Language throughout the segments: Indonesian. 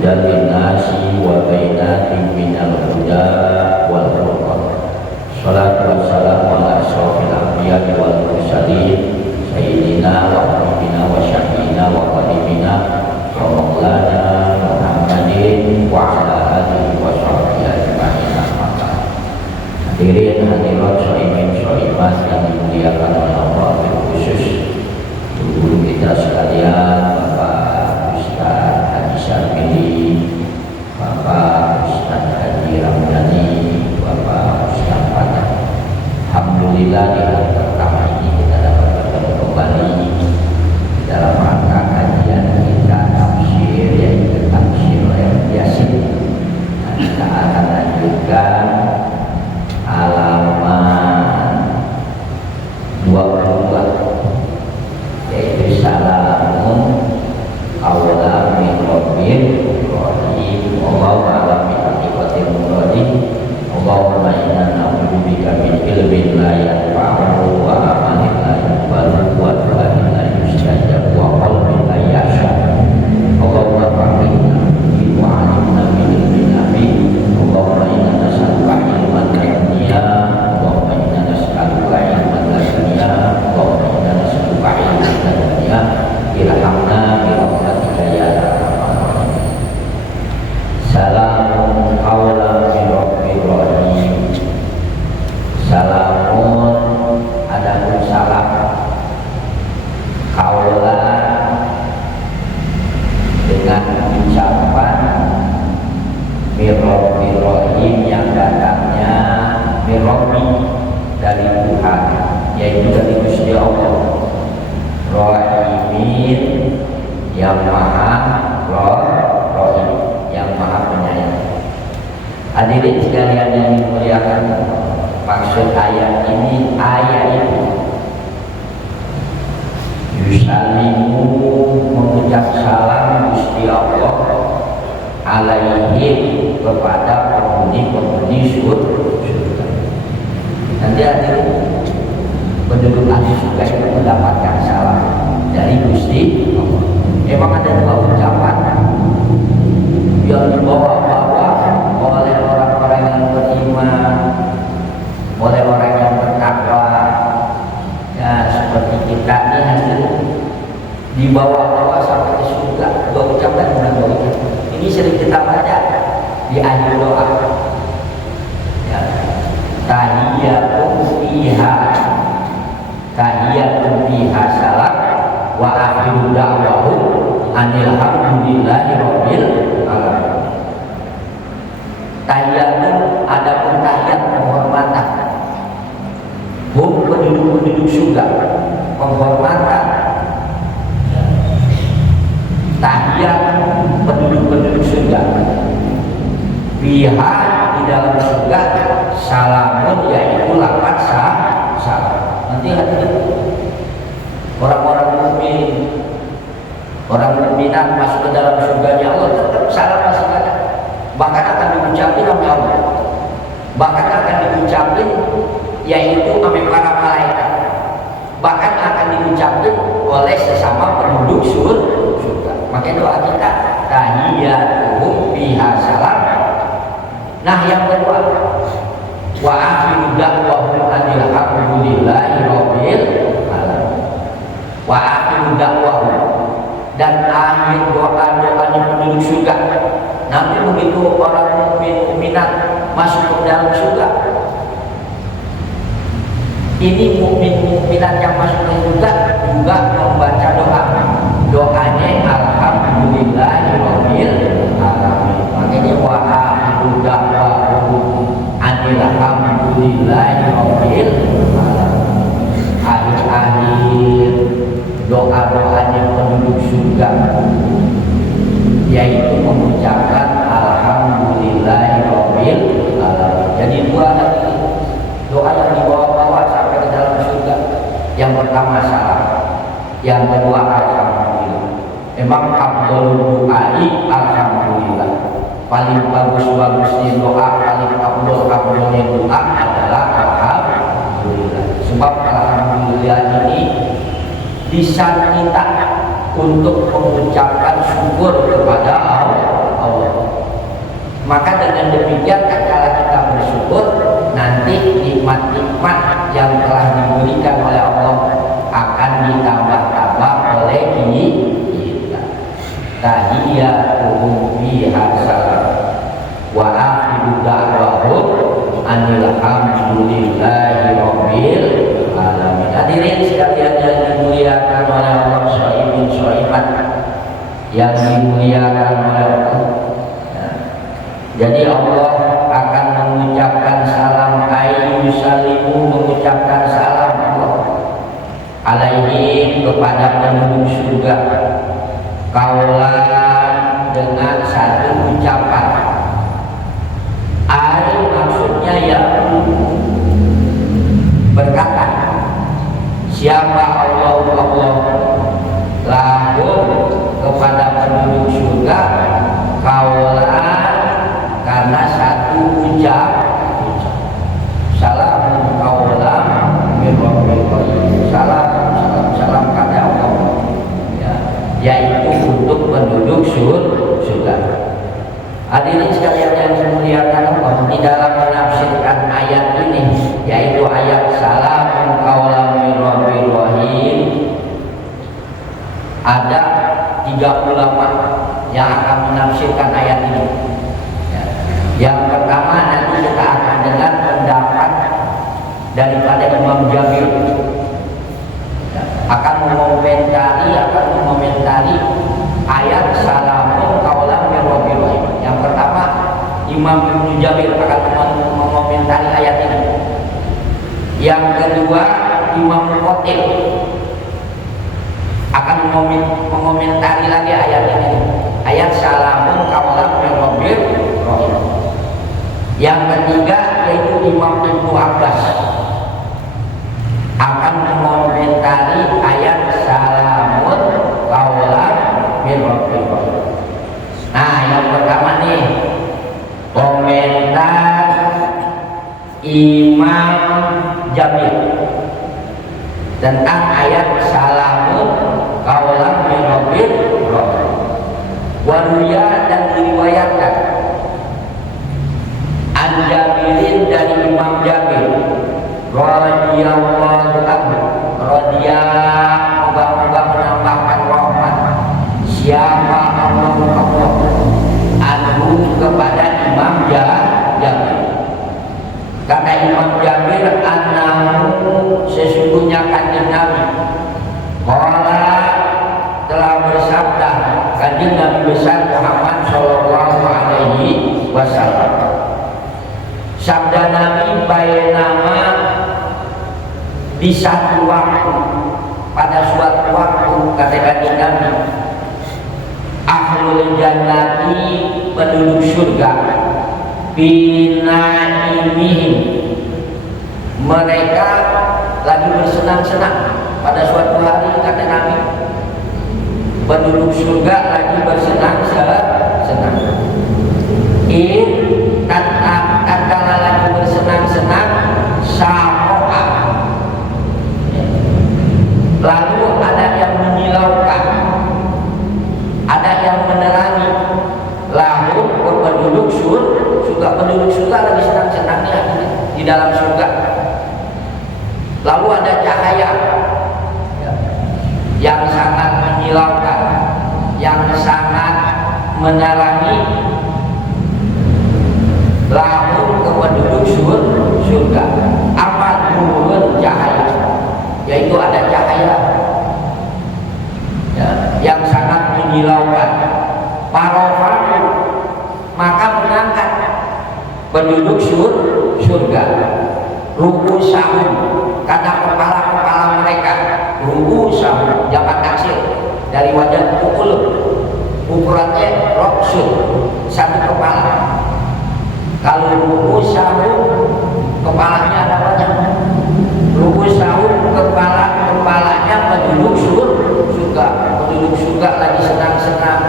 hudal linnasi wa bainatin minal huda wal furqan. Shalatu wassalamu ala asyrofil anbiya'i wal mursalin sayyidina wa habibina wa syafiina wa qadimina wa maulana Muhammadin wa ala alihi wa sahbihi ajma'in. Hadirin hadirat shaimin shaimat yang dimuliakan oleh Allah, khusus guru kita sekalian, Bapak Ustaz Haji Syarmili, Bapak Ustaz Haji Ramdhani, Bapak Ustaz Padang. Alhamdulillah di hari pertama ini kita dapat bertemu kembali dalam rangka kajian kita tafsir, yaitu tafsir Yasin. Kita akan lanjutkan halaman 22, yaitu salamun awla min rabbil rahim. Allahu a'lam bi haqiqatil muradi. Allahumma inna na'udzubika min ilmin la yanfa'u wa amalin la yaqbalu wa du'ain la yustajabu wa qalbin la yashfa. Allahumma fa'inna bi wa 'alimna min ilmin nabi. Allahumma inna nas'aluka ilman dunya. Allahumma inna nas'aluka ilman dunya. Allahumma inna nas'aluka ilman dunya. Ilhamna bi rahmatika ya arhamar rahimin. Salamun qawlan min rabbir rahim. Salamun adapun salam, qawlan dengan ucapan min rabbir rahim yang datangnya min rabbi dari Tuhan, yaitu dari Gusti Allah, rahimin yang maha rahim, yang maha penyayang. Hadirin sekalian yang dimuliakan, maksud ayat ini, ayat itu yusalimu mengucap salam Gusti Allah alaihim kepada penghuni surga. Nanti hadirin penduduk ahli surga itu mendapatkan salam dari Gusti Allah. Emang ada dua ucapan yang dibawa-bawa oleh orang-orang yang beriman, oleh orang yang bertakwa. Ya, seperti kita ini hasil dibawa-bawa sampai ke surga. Dua ucapan bukan dua ucapan. Ini sering kita baca di akhir doa. Ya, tahiyyatun fiha, tahiyyatun fiha salam wa akhiru da'wahum anil hamdulillahi rabbil alamin. Tahiyyatun adapun tahiyat penghormatan, penduduk surga penghormatan. Tahiyat penduduk surga biha di dalam surga salamun, yaitu lapan salam. Nanti orang-orang mukmin, orang mukminat masuk ke dalam surganya Allah, tetap salam masih ada. Bahkan akan diucapin oleh Allah, bahkan akan diucapin yaitu oleh para malaikat, bahkan akan diucapin oleh sesama penduduk surga. Makanya doa kita tahiyyatuhum fiha salam. Nah, yang kedua, wa akhiru da'wahum anil hamdulillahi rabbil alamin. Wa akhiru da'wahum, dan akhir doa-doanya penduduk surga. Nanti begitu orang mukminat masuk ke dalam surga, ini mukminat yang masuk ke surga juga membaca doanya alhamdulillahi rabbil alamin. Makanya wa akhiru da'wahum anil hamdulillahi rabbil alamin. Akhir-akhir doa-doanya penduduk surga yaitu mengucapkan alhamdulillahi rabbil alamin. Jadi dua doa yang dibawa-bawa sampai ke dalam surga. Yang pertama salam, yang kedua alhamdulillah. Memang afdhalul du'ai alhamdulillah. Paling bagus-bagusnya doa, paling afdhalnya doa adalah alhamdulillah. Sebab alhamdulillah ini bisa kita untuk mengucapkan syukur kepada Allah. fiha salam wa akhiru da'wahum alhamdulillahi rabbil alamin. Hadirin sekalian yang dimuliakan oleh Allah, shaimin shaimat yang dimuliakan oleh Allah. Jadi Allah akan mengucapkan salam, ayyusalimu, mengucapkan salam Allah alaihi, kepada penduduk surga, kaulan, dengan satu ucapan. Maksudnya ya berkata, siapa Allah lahum, kepada penduduk surga, kaulan, karena satu ucap, salam kaulan salam kepada Allah, ya, yaitu untuk penduduk surga. Hadirin sekalian yang dimuliakan Allah, di dalam menafsirkan ayat ini, yaitu ayat salamun qaulan min rabbir rahim, ada 3 ulama yang akan menafsirkan ayat ini. Yang pertama, nanti kita akan dengar pendapat daripada Imam Jabir, akan mengomentari ayat salamun qaulan min rabbir rahim. Yang pertama, Imam Ibnu Jabir akan mengomentari ayat ini. Yang kedua, Imam Qutib akan mengomentari lagi ayat ini, ayat salamun qaulan min rabbir rahim. Yang ketiga, yaitu Imam Ibnu Abbas akan mengomentari ayat salamun qaulan min rabbir rahim. Nah, yang pertama nih, komentar Imam Jabir tentang ayat salamun qaulan min rabbir rahim. Waruya, dan diriwayatkan an Jabirin, dari Imam Jabir radhiyallahu anhu, moga-moga menambahkan rahmat siapa Allah anhu, kepada Imam Jabir. Kata Imam Jabir, annahu, sesungguhnya kanjeng Nabi, qala, telah bersabda kanjeng Nabi besar Muhammad sallallahu alaihi wasallam. Sabda Nabi, bainama, di satu waktu, pada suatu waktu, kata kanjeng Nabi, ahlul jannati, penduduk surga, binaimihim, mereka lagi bersenang-senang. Pada suatu hari, kata Nabi, penduduk surga lagi bersenang-senang. Tatkala lagi bersenang-senang, samoa, lalu ada yang menyilaukan, ada yang menerangi, lalu penduduk surga, penduduk surga lagi senang-senangnya di dalam surga. Lalu ada cahaya yang sangat menyilaukan, yang sangat menerangi, lalu ke penduduk surga. Apa nurun, cahaya, yaitu ada cahaya ya, yang sangat menyilaukan. Parofatu, maka mengangkat penduduk surga, ru'usahum, kata kepala-kepala mereka, ru'usahum, jamak taksir dari wajah pukul, ukurannya roksun, satu kepala. Kalau ru'usahum, kepalanya ada banyak. Ru'usahum, kepalanya penduduk surga. Penduduk surga lagi senang-senang,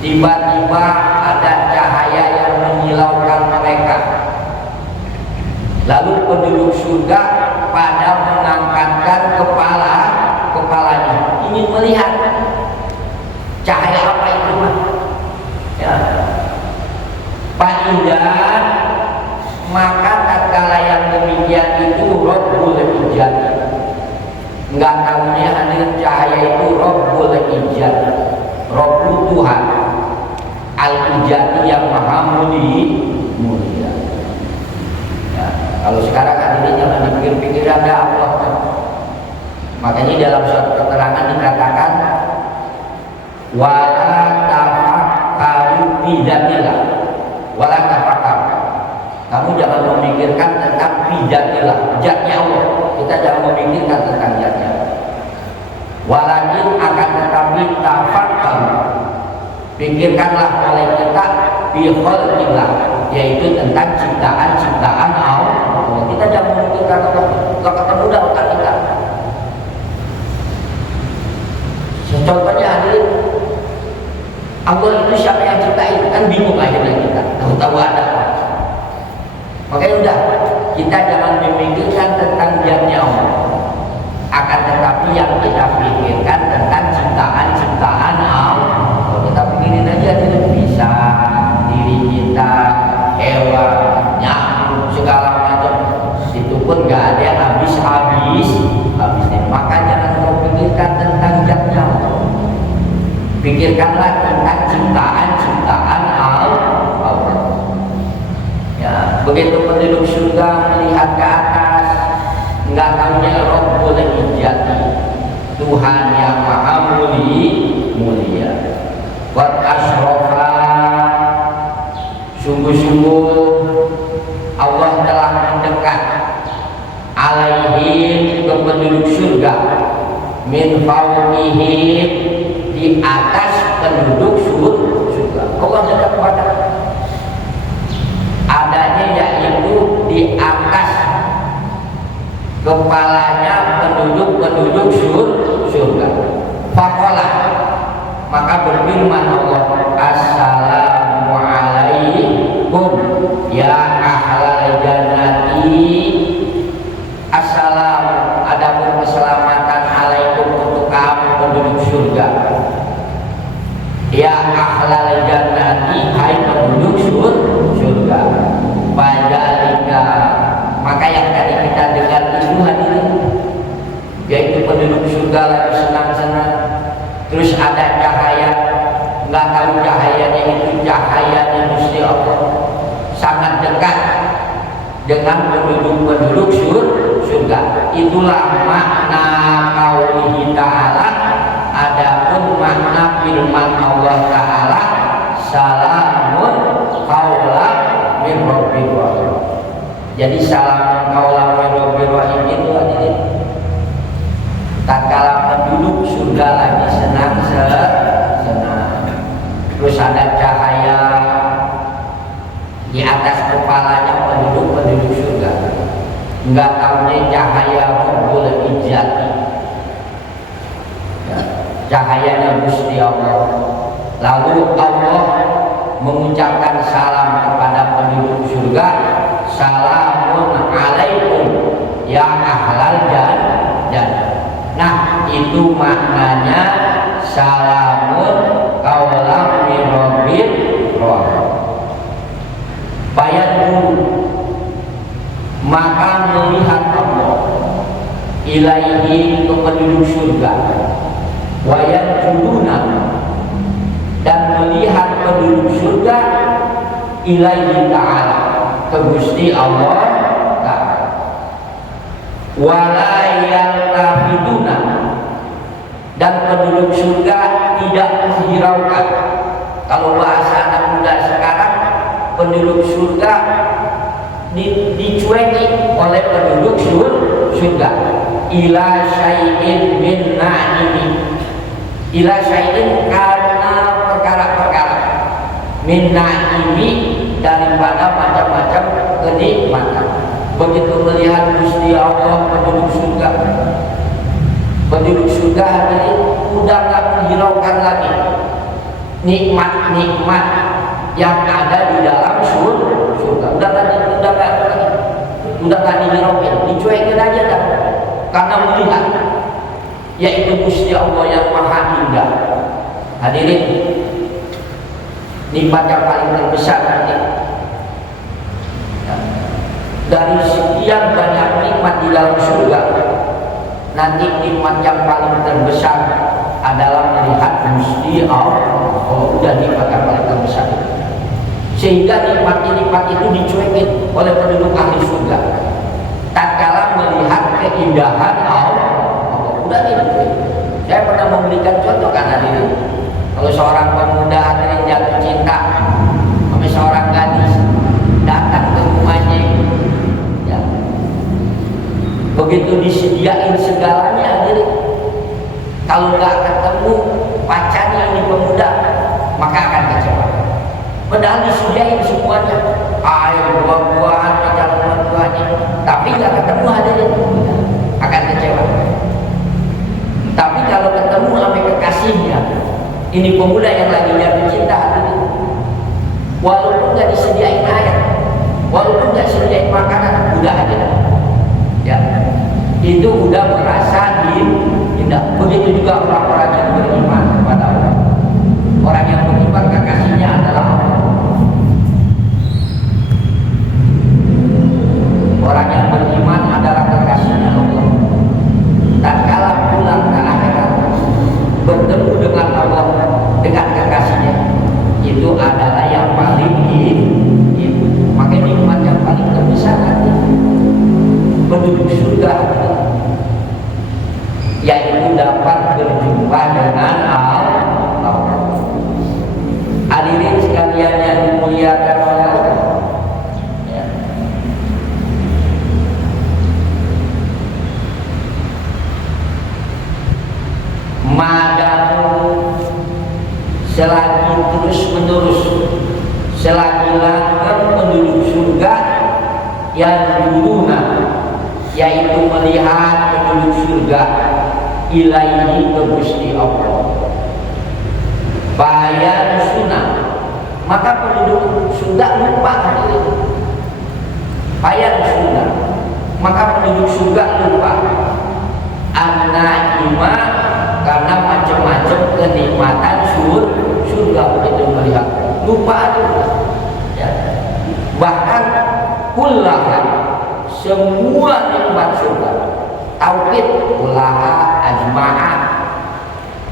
tiba-tiba ada cahaya yang menyilaukan mereka. Lalu penduduk surga pada mengangkatkan kepalanya, ingin melihat cahaya apa itu, ya. Faidan, maka tatkala yang demikian itu Rabbul Ijad, enggak tahunya hadir cahaya itu Rabbul Ijad, Rabbul Tuhan, al-ijati yang maha mulia. Ya, kalau sekarang hadirin jangan dipikir-pikir ada Allah. Makanya dalam suatu keterangan dikatakan wala tafakkaru fi dzatillah, wala tafakkaru. Kamu jangan memikirkan tentang fi dzatillah, zatnya Allah. Kita jangan memikirkan tentang zatnya. Walakin akan tetapi tafakkaru, pikirkanlah oleh kita fi khalqillah, yaitu tentang ciptaan-ciptaan Allah. Kita jangan memikirkan Allah, kalau ketemu dah otak kita. Contohnya hadirin, Allah itu siapa yang ciptain? Kan bingung akhirnya kita, tahu-tahu ada apa. Makanya udah, kita jangan memikirkan tentang zatnya Allah, akan tetapi yang kita pikirkan tentang ciptaan-ciptaan Allah. Kalau kita pikirin aja tidak bisa, diri kita, hewan, nyamuk, segala macam, itu pun gak ada yang habisnya. Maka jangan kau pikirkan tentang zatnya Allah, pikirkanlah tentang ciptaan-ciptaan Allah. Ya, begitu penduduk surga melihat ke atas, nggak tahunya Rabbul Izzati, Tuhan yang maha mulia. Qad asrofa, sungguh-sungguh Allah telah mendekat alaihim ke penduduk surga, min fawqihim, di atas penduduk surga. Allah dekat pada adanya, yaitu di atas kepalanya penduduk surga. Faqala, maka berfirman Allah, assalamu alaikum ya ahlal jannati. Assalamu, adapun keselamatan alaikum untuk kamu penduduk surga. Ya ahlal jannati, hai penduduk surga. Padalika, maka yang tadi kita dengar itu hadirin, yaitu penduduk surga lagi senang-senang, terus ada cahaya, nggak tahu cahayanya itu cahayanya Gusti Allah, sangat dekat dengan penduduk surga. Itulah makna qaulihi ta'ala. Adapun makna firman Allah Ta'ala, salamun qaulan min rabbir rahim. Jadi salamun qaulan min rabbir rahim itu hadirin, tatkala penduduk surga lagi senang, terus ada cahaya di atas kepalanya penduduk surga, nggak tahunya cahaya Rabbul Izzati, ya, cahayanya Gusti Allah. Lalu Allah mengucapkan salam kepada penduduk surga, salamun alaikum ya ahlal jannah. Nah, itu maknanya salamun qaulan min rabbir rahim. Bayangkan, maka melihat Allah ilaihi, ke penduduk surga, wayan juduna, dan melihat penduduk surga ilaihi ta'ala, ke Gusti Allah Ta'ala. Wala yaltafiduna, dan penduduk surga tidak menghiraukan. Kalau bahasa anak muda sekarang, penduduk surga dicueki oleh penduduk surga. Ila syai'in min na'imi, ila syai'in karena perkara-perkara, min na'imi, daripada macam-macam kenikmatan. Begitu melihat Gusti Allah penduduk surga hadirin, udah gak menghiraukan lagi nikmat-nikmat yang ada di dalam surga. Udah gak dihiraukan, dicuekin aja dah, karena melihat yaitu Gusti Allah yang maha indah. Hadirin, nikmat yang paling terbesar nanti, dari sekian banyak nikmat di dalam surga, nanti nikmat yang paling terbesar adalah melihat Gusti Allah. Oh, udah nikmat yang paling terbesar. sehingga nikmat-nikmat itu dicuekin oleh penduduk ahli surga tatkala melihat keindahan Allah. Udah gitu. Saya pernah memberikan contoh kan hadirin, kalau seorang pemuda hadirin jatuh cinta sama seorang gadis, datang ke rumahnya, ya, begitu disediain segalanya hadirin, kalau nggak ketemu pacarnya ini pemuda, maka akan kecewa. Padahal disediain semuanya, air, buah-buahan, buah-buahannya, tapi nggak ketemu hadirin, akan kecewa. Tapi kalau ketemu sama kekasihnya, ini pemuda yang lagi jatuh cinta hadirin, walaupun nggak disediain air, walaupun nggak disediain makanan, udah ada, ya, itu udah merasa indah. Begitu juga orang-orang yang beriman kepada Allah. Orang yang beriman kekasihnya adalah Allah. Orang yang beriman adalah kekasihnya Allah. Tatkala pulang ke akhirat, bertemu dengan Allah, dengan kekasihnya, itu adalah yang paling itu. Maka nikmat yang paling terbesar nanti penduduk surga, yaitu dapat berjumpa dengan Allah. Hadirin sekalian yang dimuliakan oleh Allah, ya. Madamu selagi terus menerus, selagi langgeng penduduk surga yang dulunya, yaitu melihat penduduk surga ilaihi ke Gusti Allah, bayan sunnah, maka penduduk surga lupa itu. Bayan sunnah, maka penduduk surga lupa anna ima, karena macam-macam kenikmatan surga begitu melihat, lupa itu, ya. Bahkan kullaha, semua nikmat surga, tauhid, kullaha ajma'a.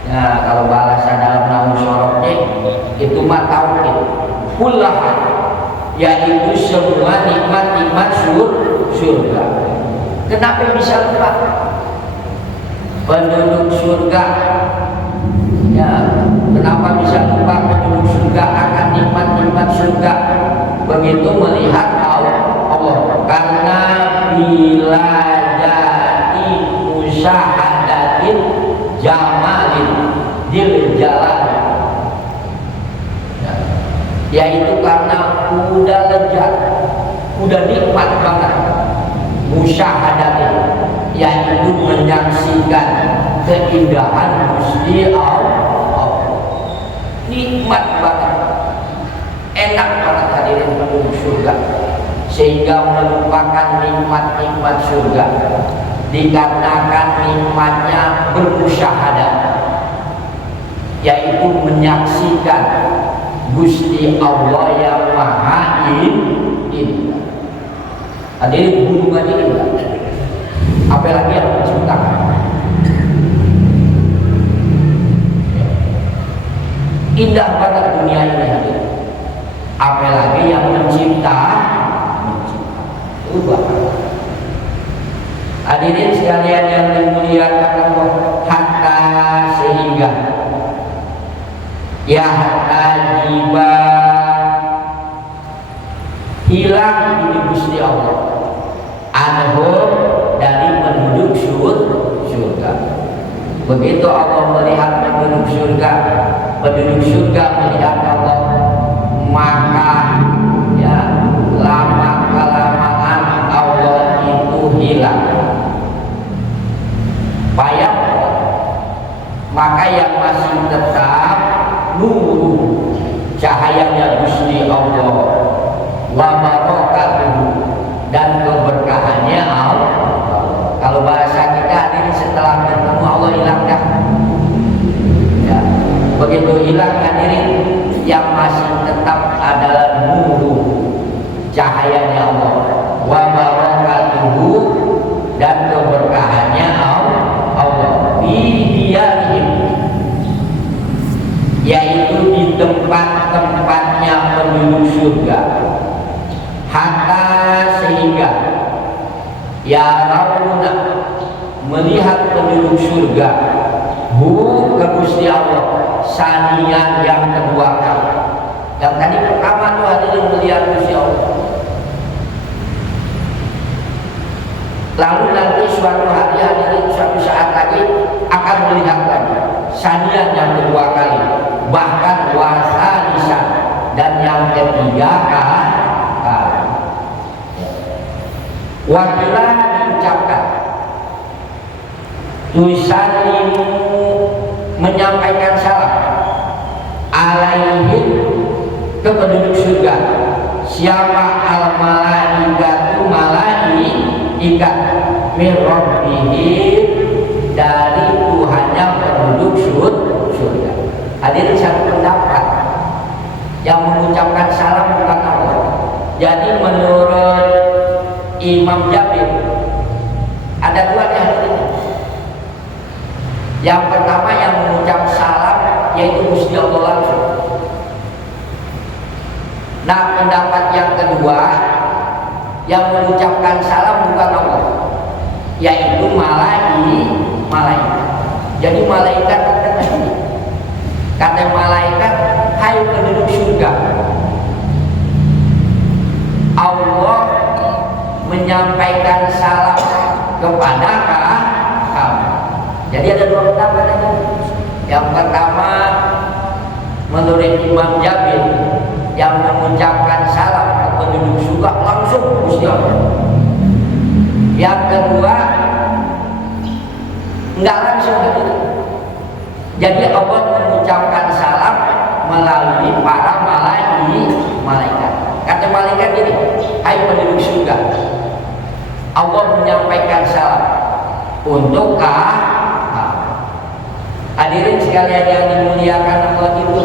Nah, kalau bahasa dalam nahu sorofnya itu mah tauhid, kullaha, yaitu semua nikmat-nikmat surga. Kenapa bisa lupa? Penduduk surga, ya, kenapa bisa lupa penduduk surga akan nikmat-nikmat surga begitu melihat Allah? Karena bila jadi musyahadatin jamalin dil jalan, ya, yaitu karena udah lezat, udah nikmat banget musyahadatin, yaitu menyaksikan keindahan Gusti Allah. Nikmat banget, enak banget hadirin penduduk surga, sehingga melupakan nikmat-nikmat surga dikarenakan nikmatnya bermusyahadah, yaitu menyaksikan Gusti Allah yang maha indah. Hadirin, hubungannya indah, apalagi yang menciptakan. Indah banget dunia ini hadirin, apalagi yang mencipta. Hadirin sekalian yang dimuliakan Allah, hatta sehingga, ya hatta jiba, hilang ini Gusti Allah anhu, dari penduduk surga. Begitu Allah melihat penduduk surga, penduduk surga melihat Allah, maka ya lama kelamaan Allah itu hilang. Bayang, maka yang masih tetap nuru cahayanya Gusti Allah, wa barakatuhu, dan keberkahannya Allah. Kalau bahasa kita ini setelah bertemu Allah hilang dah, ya. Begitu hilang hadirin, yang masih tetap adalah nuru cahayanya Allah, wa barakatuhu, dan keberkahannya Allah bidiyarihim, yaitu di tempat-tempatnya penduduk surga, hatta sehingga ya rauna melihat penduduk surga ke Gusti Allah sanian yang kedua kali. Yang tadi pertama tuh hadirin melihat Gusti Allah, lalu nanti suatu hari hadirin suatu saat lagi akan melihat lagi sanian yang kedua kali, bahkan wasalisan dan yang ketiga kali. Wakilah diucapkan tusalimu menyampaikan salam alaihim ke penduduk surga siapa al malaikatu malaikat min rabbihim dari Tuhannya penduduk surga. Hadirin satu pendapat yang mengucapkan salam bukan Allah. Jadi menurut Imam Jabir ada dua di hadirin. Yang pertama yang mengucap salam yaitu Gusti Allah langsung. Nah, pendapat yang kedua yang mengucapkan salam bukan Allah, yaitu malaikat. Jadi malaikat kata malaikat, hai penduduk surga, Allah menyampaikan salam kepada kamu. Jadi ada dua pendapat itu. Yang pertama menurut Imam Jabir yang mengucapkan salam ke penduduk surga langsung Gusti Allah. Yang kedua enggak langsung gitu. Jadi Allah mengucapkan salam melalui para malaikat. Kata malaikat ini, hai penduduk surga, Allah menyampaikan salam untuk hadirin sekalian yang dimuliakan Allah itu.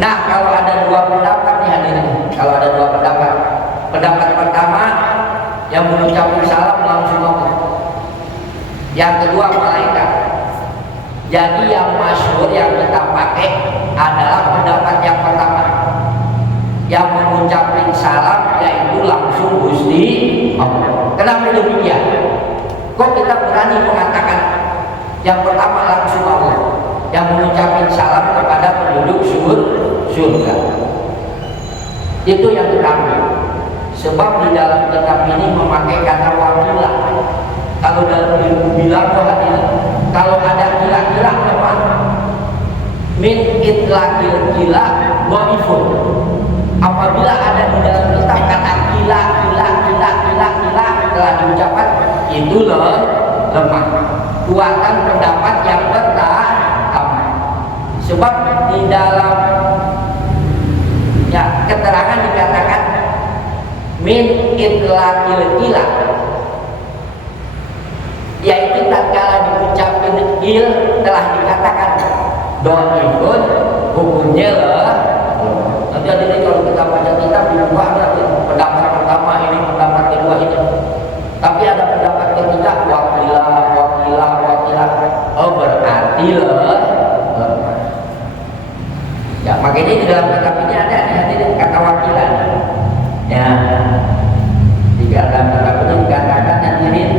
Nah, kalau ada dua pendapat nih hadirin, kalau ada dua pendapat. Pendapat pertama yang mengucapkan salam langsung Allah. Yang kedua malaikat. Jadi yang masyhur yang kita pakai adalah pendapat yang pertama. Yang mengucapkan salam yaitu langsung Gusti Allah. Kenapa demikian? Kok kita berani mengatakan yang pertama langsung Allah, yang mengucapkan salam kepada penduduk surga? Itu yang pertama. Sebab di dalam kitab ini memakai kata wakilah. Kalau dalam ilmu bilang kalau ada kila-kila memang min itlaqil kila dhaifun. Apabila ada di dalam kitab kata kila telah diucapkan, itu lemah. Kuatan pendapat yang pertama. Sebab di dalam keterangan dikatakan min itlaqil kila, yaitu tatkala diucapkan il telah dikatakan dhaifun, hukumnya nanti ada kalau kita baca kitab diubah pendapat pertama ini, pendapat kedua ini, tapi ada pendapat ketiga wakilah. Oh, berarti ya, makanya di dalam kitab ini ada kata wakilah ya. Di dalam kitab ini dikatakan hadirin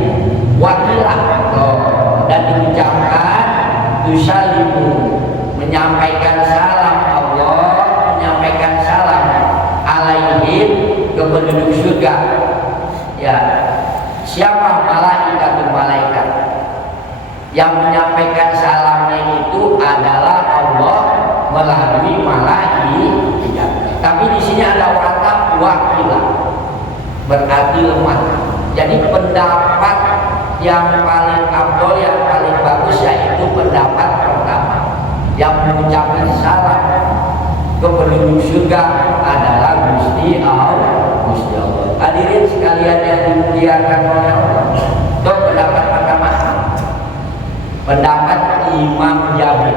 wakilah dan diucapkan tusalimu menyampaikan salam Allah, menyampaikan salam alaihim ke penduduk surga. Ya, siapa malaikat yang menyampaikan salamnya itu adalah Allah melalui malaikat. Tapi di sini ada kata wakilah, berarti lemah. Jadi pendapat yang paling afdol, yang paling bagus yaitu pendapat pertama, yang mengucapkan salam ke penduduk surga adalah Gusti Allah. Hadirin sekalian yang dimuliakan oleh Allah, itu pendapat pertama. Pendapat Imam Jabir,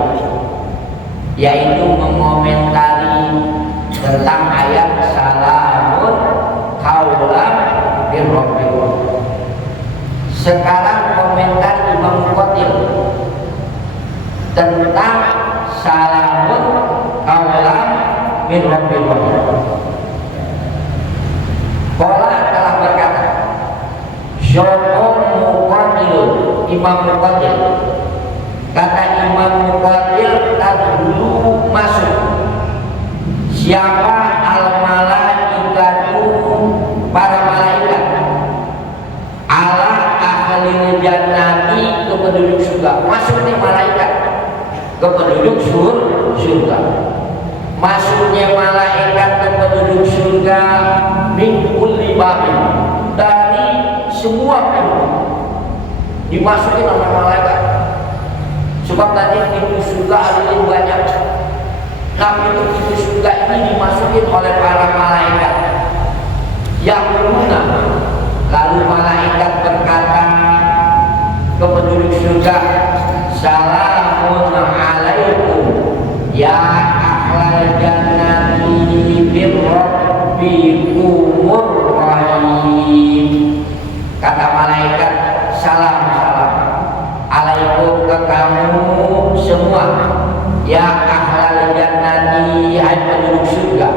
yaitu mengomentari tentang ayat salamun qaulan min rabbir. Sekarang komentar Imam Qatil tentang salamun qaulan min rabbil alamin. Qala telah berkata Syaikhul Muqatil, Imam Muqatil, kata Imam Muqatil tadulu masuk siapa al-malaikatu para malaikat ala ahlil jannati ke penduduk surga. Masuknya malaikat ke penduduk surga. Masuknya malaikat ke penduduk surga min kulli babin, dari semua pintu dimasukin oleh malaikat. Sebab tadi pintu surga ada banyak. Nah, pintu surga ini dimasukin oleh para malaikat. Yang berguna, lalu malaikat berkata ke penduduk surga, Salamun alaikum ya ahlal jannati bir rabbikumur rahim. Kata malaikat, salam alaikum ke kamu semua ya ahlal jannati, hai penduduk surga,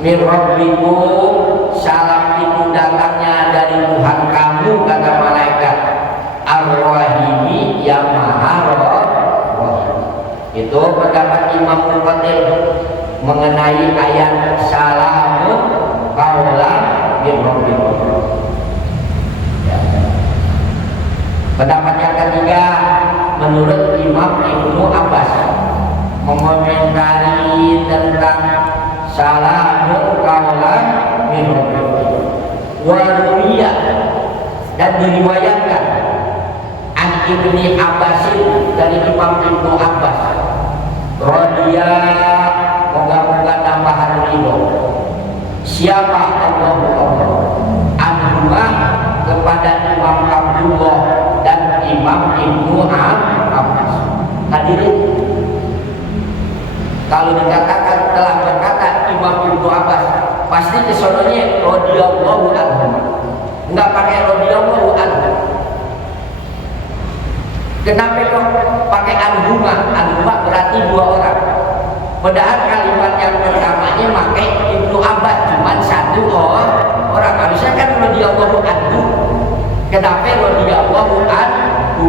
mir rabbikum, salam itu datangnya dari Tuhan kamu, kata malaikat, ar-rahimi, yang maha rahim. Itu pendapat Imam Muqatil mengenai ayat salamun qaulan min rabbil alamin. Pendapat yang ketiga menurut Imam Ibnu Abbas mengomentari tentang salamun qaulan min rabbil alamin. Waruya, dan diriwayatkan an Ibni Abbasin, dari Imam Ibnu Abbas radhiya, moga-moga tambahan ridho, siapa Allah anhuma, kepada Imam Abdullah dan Imam Ibnu Abbas. Hadirin, kalau dikatakan telah berkata Imam Ibnu Abbas, pasti kesononya radhiyallahu anhu, enggak pakai radhiyallahu anhu. Kenapa kok pakai anhuma? Anhuma berarti dua orang. Padahal kalimat yang pertamanya pakai Ibnu Abbas, cuma satu orang. Harusnya kan radhiyallahu anhu. Kenapa radhiyallahu anhu?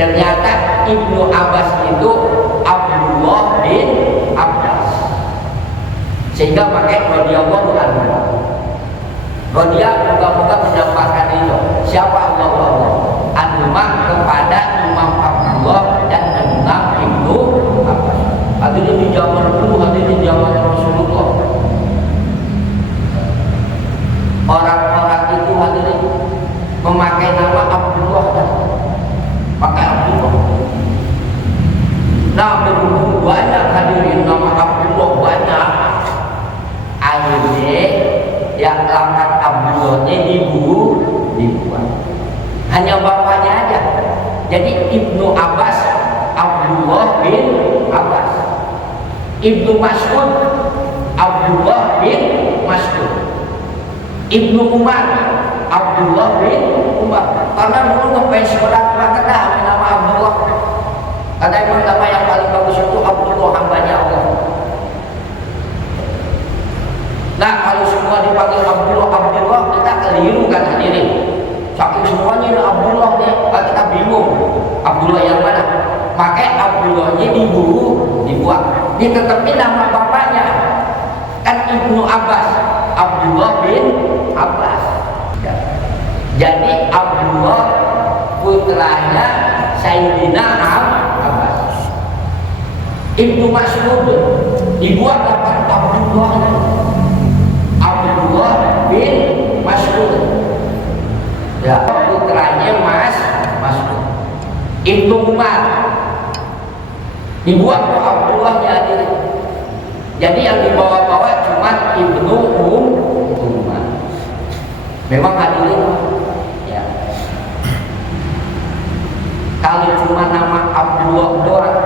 Ternyata Ibnu Abbas itu Abdullah bin Abbas, sehingga pakai radhiyallahu anhu. Radhiya, moga-moga mendapatkan itu. Siapa Allah anhuma, kepada Imam Abdullah dan Imam Ibnu Abbas. Hadirin di zaman dulu, hadirin di zaman Rasulullah, orang-orang itu hadirin memakai nama Abdullah, dan pakai Abdullah. Nah, berhubung banyak hadirin nama Abdullah banyak, akhirnya yang lengkap Abdullahnya dibuat. Hanya bapaknya aja. Jadi Ibnu Abbas Abdullah bin Abbas, Ibnu Mas'ud Abdullah bin Mas'ud, Ibnu Umar Abdullah bin Umar. Karena dulu ngefans berat banget dah nama Abdullah. Karena emang nama yang paling bagus itu Abdullah, hambanya Allah. Nah, kalau semua dipanggil Abdullah, kita keliru kan hadirin. Saking semuanya ini Abdullah nih, kita bingung Abdullah yang mana. Pakai Abdullahnya dibuat. Ditetapin nama bapaknya kan Ibnu Abbas, Abdullah bin Abbas. Jadi Abdullah putranya Sayyidina Abbas. Ibnu Mas'ud dibuat dapat Abdullah bin Mas'ud. Ya, putranya Mas'ud. Ibnu Umar dibuat Abdullahnya diri. Jadi yang dibawa-bawa cuma Ibnu Umar. Memang hadirin, ya, kalau cuma nama Abdullah doang,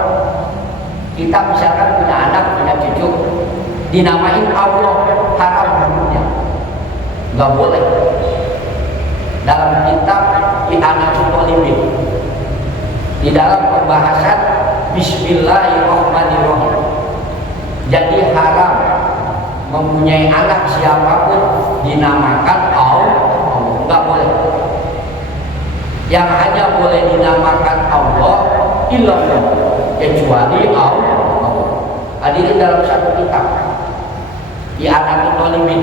kita misalkan punya anak, punya cucu, dinamain Allah, haram hukumnya, nggak boleh. Dalam kitab I'anatul-Talibin, di dalam pembahasan Bismillahirrahmanirrahim, jadi mempunyai anak siapapun dinamakan Allah, enggak boleh. Yang hanya boleh dinamakan Allah illallah, kecuali Allah. Hadirin dalam satu kitab di Anak Tolimin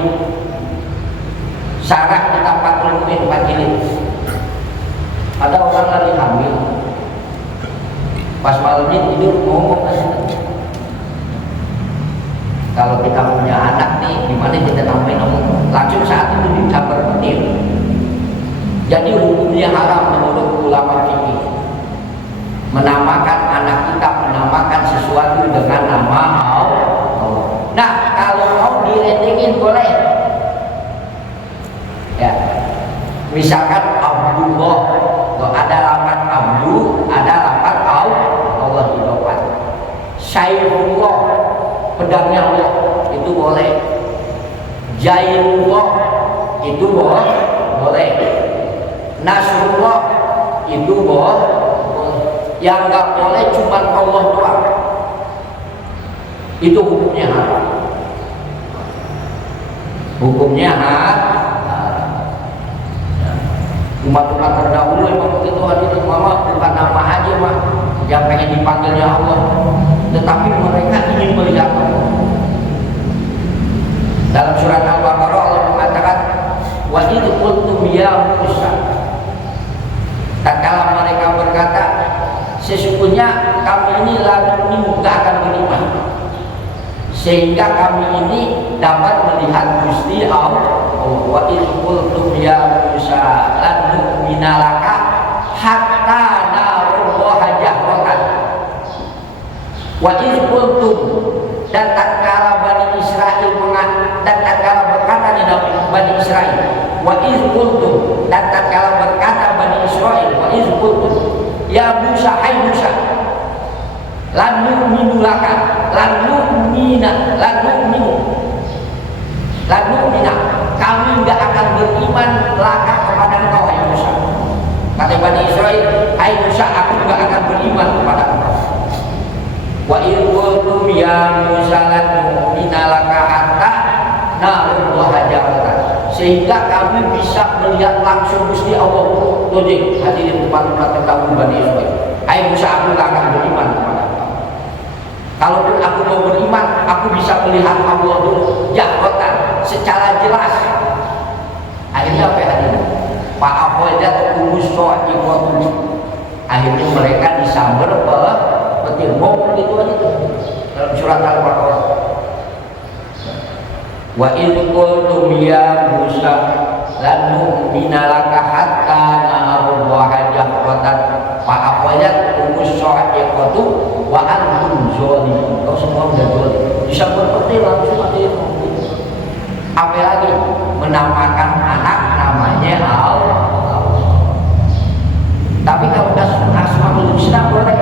Sarah kitab 44 jilid, ada orang lagi hamil, pas malamnya tidur ngomong kan, kalau kita punya anak nih gimana kita tambahin ngomong, langsung saat itu dicabar petir. Jadi hukumnya haram menurut ulama fikih menamakan anak kita, menamakan sesuatu dengan nama Allah. Nah, kalau mau direndengin boleh. Ya, misalkan Abdullah, ada lapan Abdu, ada lapan Allah di depan. Saifullah, pedangnya Allah, itu boleh. Jailullah, itu boleh. Nasrullah, itu boleh. Yang nggak boleh cuma Allah doang. Itu hukumnya haram. Hukumnya haram. Umat-umat terdahulu emang begitu, hadirin mama bukan nama aja mah, yang pengen dipanggilnya Allah, tetapi mereka ingin melihat Allah. Dalam surat Al-Baqarah Allah mengatakan, wa idh qultum ya Musa, tatkala mereka berkata, sesungguhnya kami ini gak akan beriman, sehingga kami ini dapat melihat Gusti Allah. Wa idh qultum ya Musa lan nu'mina laka hatta narullaha jahratan. Wa idh qultum, dan tatkala Bani Israel berkata di dalam Bani Israel, wa idh qultum, dan tatkala berkata Bani Israel, wa idh qultum ya Musa, hai Musa, lan nu'minu laka, lan nu'mina, kami enggak akan beriman laka kepada engkau, hai Musa. Kata Bani Israel, hai Musa, aku enggak akan beriman kepada engkau. Wa idh qultum ya Musa lan nu'mina laka hatta narullaha jahratan, sehingga kami bisa melihat langsung Gusti Allah. Tujuh hadirin umat-umat terdahulu Bani Israil, hai Musa, aku enggak akan beriman kepada engkau. Kalaupun aku mau beriman, aku bisa melihat Allah dulu jahratan, secara jelas. Akhirnya apa hadirin? Pak Ahodat kumus so'ikotun, akhirnya mereka disambar petir bom gitu aja tuh dalam surat Al-Baqarah. Wa idh qultum ya Musa lan nu'mina laka hatta narullaha jahratan fa aqalat kumus so'ikotun wa antum zalimun. Kau semua udah zalim, disambar petir langsung aja. Apa lagi? Menamakan anak namanya Allah. Tapi kalau Asmaul Husna boleh.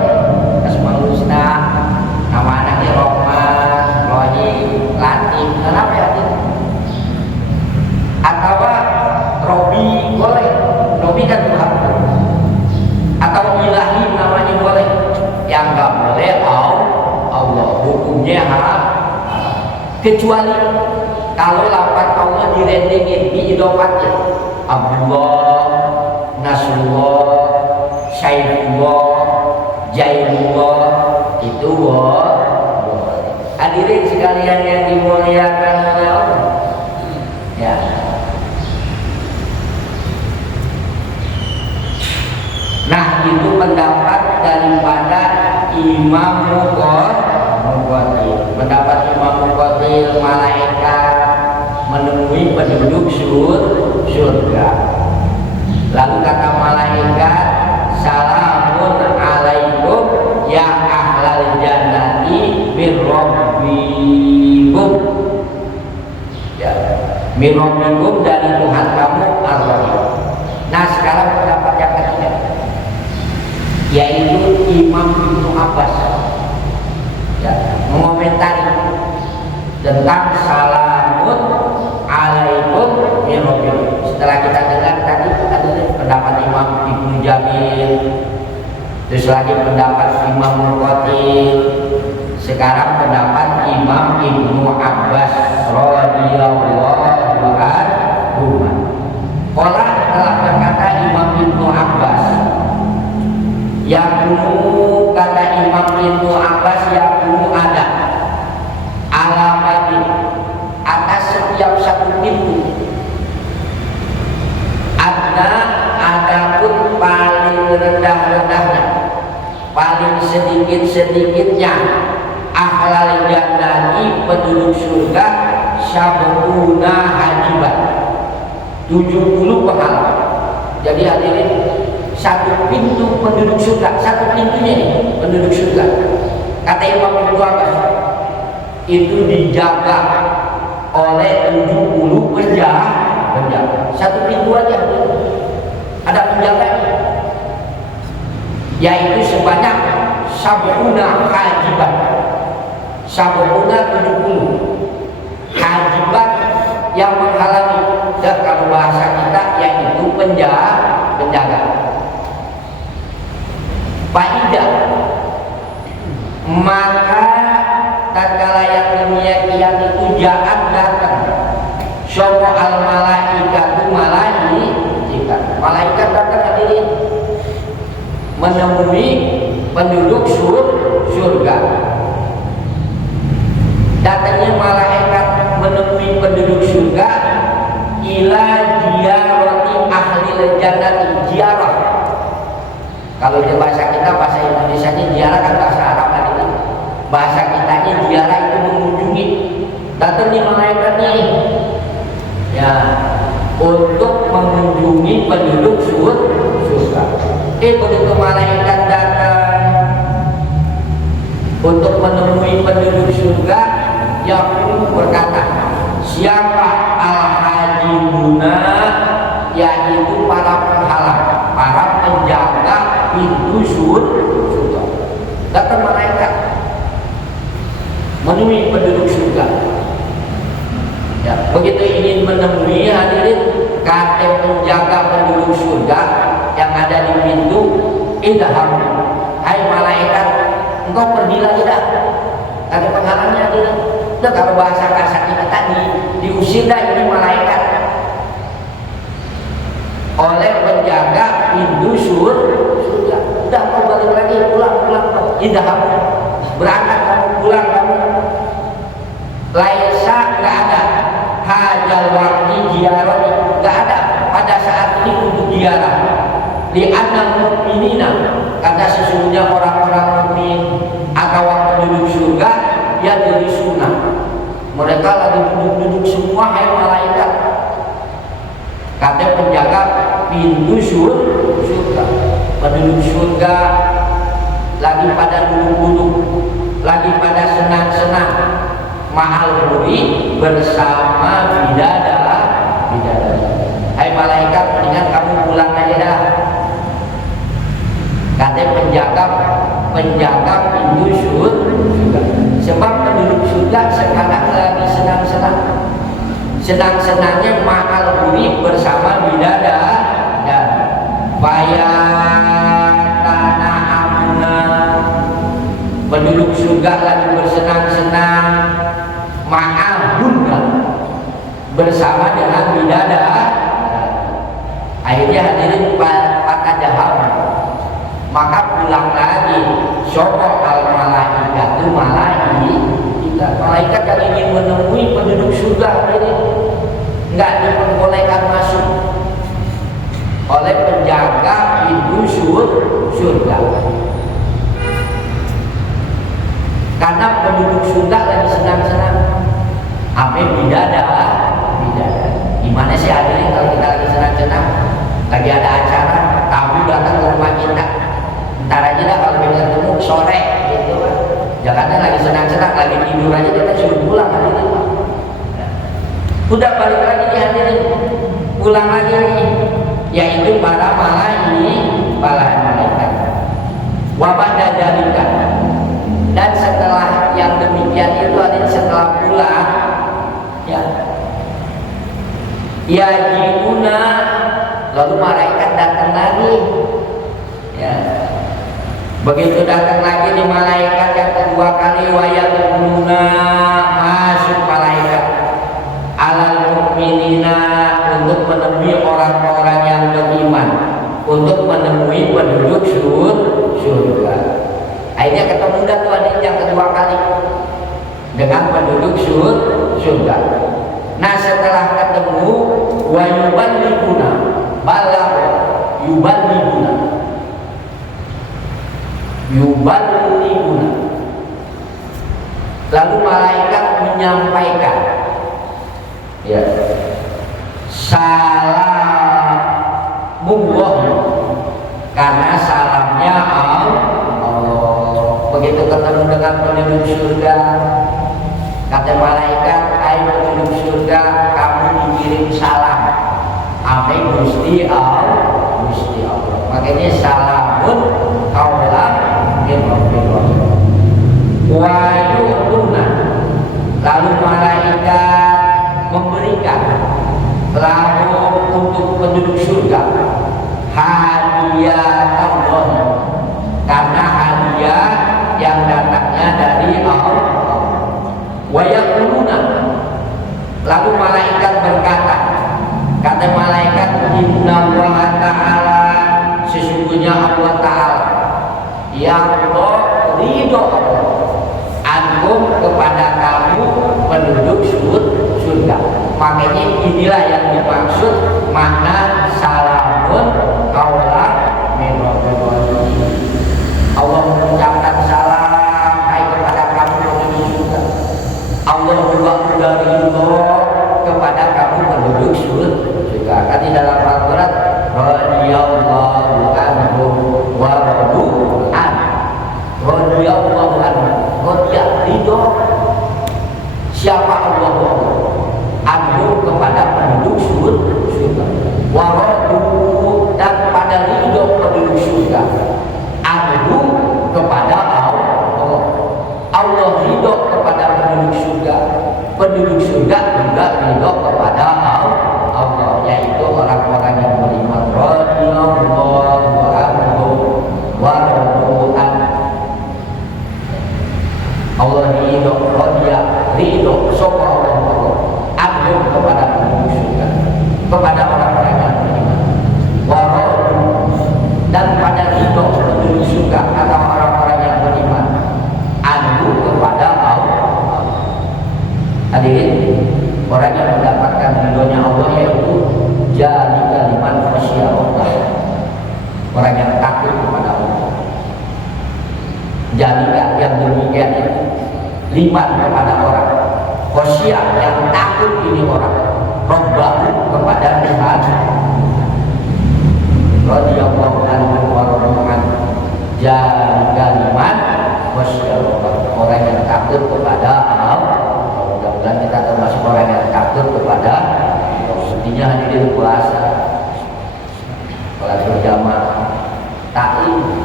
Asmaul Husna, nama anaknya Rahman, Rohim, Latif, kenapa ya? Atau Robi boleh, Robi kan Tuhan. Atau Ilahi namanya boleh. Yang nggak boleh Allah, hukumnya haram. Kecuali kalau lafaz Allah direndengin, diidofatin, Abdullah, Nasrullah, Saifullah, Jailullah, itu boleh. Hadirin sekalian yang dimuliakan oleh Allah. Ya. Nah, itu pendapat daripada Imam Muqatil. Pendapat Imam Muqatil, malaikat menemui penduduk surga. Lalu kata malaikat, salamun alaikum ya ahlal jannati min rabbikum. Ya, min rabbikum, dari Tuhan kamu ar-Rahim. Nah, sekarang pendapat yang ketiga, yaitu Imam Ibnu Abbas, ya, mengomentari tentang salamun alaikum min rabbikum. Setelah kita dengar tadi ada pendapat Imam Ibnu Jamil, terus lagi pendapat Imam Muqatil, sekarang pendapat Imam Ibnu Abbas radhiyallahu penduduk surga sabuna hajiban, 70 penghalang. Jadi hadirin, satu pintu penduduk surga, satu pintunya ini penduduk surga. Kata Imam Ibnu Abbas, itu dijaga oleh 70 penjaga. Satu pintu aja ada penjaganya, yaitu sebanyak sabuna hajiban. Sabuna 70 hajiban yang menghalangi. Dan kalau bahasa kita yaitu penjaga. Faidah, maka tatkala yang demikian itu jahat datang sopo al malaikatu malaikat datang hadirin menemui penduduk surga. Datangnya malaikat menemui penduduk surga ila ziyarati ahli jannati, ziarah. Kalau di bahasa kita, bahasa Indonesianya ziarah kan bahasa Arab kan itu. Bahasa kitanya ziarah itu mengunjungi. Datang nih malaikatnya ya untuk mengunjungi penduduk surga. Begitu malaikat datang untuk menemui penduduk surga, Yaqub berkata, siapa al-hajibuna, yaitu para penghalang, para penjaga pintu surga. Datang malaikat menemui penduduk surga. Ya, begitu ingin menemui hadirin, kata penjaga penduduk surga yang ada di pintu, idham, hai malaikat, engkau pergi lagi dah. Ada penghalangnya hadirin. Nah, kalau bahasa kasar kita tadi, diusir dah ini malaikat oleh penjaga pintu surga. Udah kau balik lagi, pulang. Idham, berangkat kamu, pulang kamu. Laisa, nggak ada. Hajal waktu ziarah, nggak ada pada saat ini untuk ziarah. Di anal mukminina, karena sesungguhnya orang-orang mukmin atau penduduk surga ya jadi sunnah. Mereka lagi duduk-duduk semua, hai malaikat. Kata penjaga pintu surga, penduduk surga lagi pada duduk-duduk, lagi pada senang-senang, ma'al huri, bersama bidadari. Hai malaikat, mendingan kamu pulang aja dah. Kata penjaga pintu surga. Sebab penduduk surga sekarang lagi senang-senangnya ma'al huri, bersama bidadari. Bayatana amna, penduduk surga lagi bersenang-senang ma'ahunna, bersama dengan bidadari. Akhirnya hadirin pada daham, maka pulang lagi sokok al malaikatu malaikat yang ingin menemui penduduk surga hadirin, nggak diperbolehkan masuk oleh penjaga pintu surga, karena penduduk surga lagi senang-senang ame bidadari. Gimana sih hadirin kalau kita lagi senang-senang, lagi ada acara, tamu datang ke rumah kita, ntar aja dah kalau kita ketemu sore gitu kan. Jakarta lagi senang-senang, lagi tidur aja kita suruh pulang hadirin. Udah balik lagi nih hadirin, pulang lagi nih, yaitu para malaikat. Wabah dadarika, dan setelah yang demikian itu hadirin, setelah pulang ya jiuna, lalu malaikat datang lagi ya. Begitu datang lagi di malaikat yang kedua kali, wayatuna, masuk malaikat alal mukminina, untuk menemui orang-orang yang beriman, untuk menemui penduduk surga. Akhirnya ketemu dah tuh yang kedua kali dengan penduduk surga. Nah setelah ketemu, wa yuballiguna, balagh yuballiguna, lalu malaikat menyampaikan ya salamullah, karena salamnya Allah. Begitu ketemu dengan penduduk surga, kata malaikat, hai penduduk surga, kamu dikirim salam ame Gusti Allah. Makanya salamun qaulan min rabbir rahim. Wa yu'tuna, lalu malaikat memberikan lahum untuk penduduk surga hadiah Allah, karena hadiah yang datangnya dari Allah. Wa yaquluna, lalu malaikat berkata, kata malaikat, inna Allah ta'ala, sesungguhnya Allah ta'ala yang ridho antum kepada kamu penduduk surga. Makanya inilah yang dimaksud makna salamun qaulan min rabbir rahim. Allah mengucapkan salam hai kepada kamu penduduk surga. Allah juga sudah ridho kepada kamu penduduk surga. Kan di dalam Al-Quran, radhiyallahu anhu wa radu an. Radhiyallahu anhu, radhiya ridho siapa Allah anhu kepada penduduk surga, wa radu dan pada ridho penduduk surga anhu kepada Allah. Allah ridho kepada penduduk surga juga ridho kepada Allah, yaitu orang-orang yang beriman. Radhiyallahu anhu wa radu an. Allah ridho, ridho sapa Allah anhu kepada penduduk surga, kepada orang-orang yang beriman. Wa radu dan pada ridho penduduk surga atau orang-orang yang beriman anhu kepada Allah. Hadirin, orang yang mendapatkan ridhonya Allah yaitu jalika liman khasyiya Allah, orang yang takut kepada Allah. Jalika yang demikian itu liman kepada orang, khasyiya yang takut ini orang, robbahu kepada Tuhan. Radhiyallahu anhu wa radu an. Jalika liman khasyiya Allah, orang yang takut kepada Allah. Dan kita termasuk orang yang takut kepada intinya hadirin puasa, sholat berjamaah, taklim.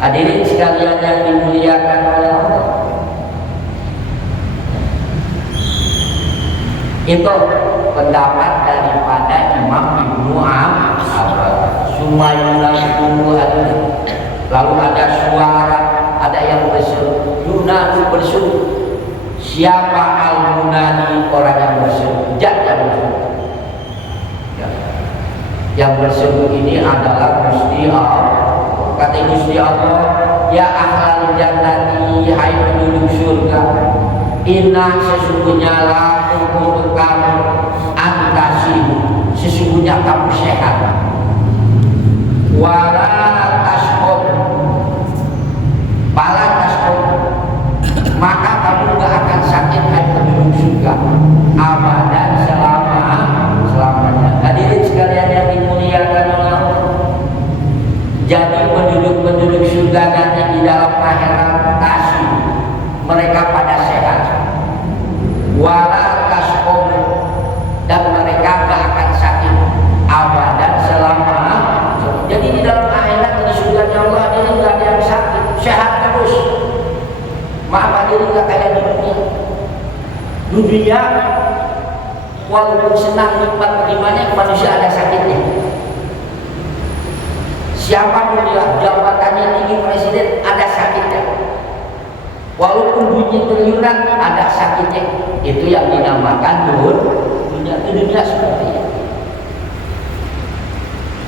Hadirin sekalian yang dimuliakan oleh Allah, itu pendapat daripada Imam Ibnu Abbas. Sumayunatu, lalu ada suara, ada yang berseru, yunatu berseru. Siapa al-munadi, orang yang berseru, yang berseru ya. Yang berseru ini adalah Gusti Allah. Kata Gusti Allah, ya ahlal jannati, hai penduduk surga, inna sesungguhnya lakum untuk kamu antasimu, sesungguhnya kamu sehat, wala tasqom, pala tasqom, maka kamu gak akan sakit, hai penduduk surga, abadan selamanya. Hadirin sekalian yang dimuliakan oleh Allah, jadi penduduk surga nanti di dalam akhirat tasih, mereka pada sehat, wala tasqom, dan mereka gak akan sakit, abadan selama. Jadi di dalam akhirat di surga Allah ini gak ada yang sakit, sehat terus. Maaf hadirin, gak kayak di dunia. Dunia walaupun senang nikmat berimannya, manusia ada sakitnya. Siapa pun dia jabatannya tinggi, presiden, ada sakitnya. Walaupun bunyi triliunan, ada sakitnya. Itu yang dinamakan dunia seperti itu.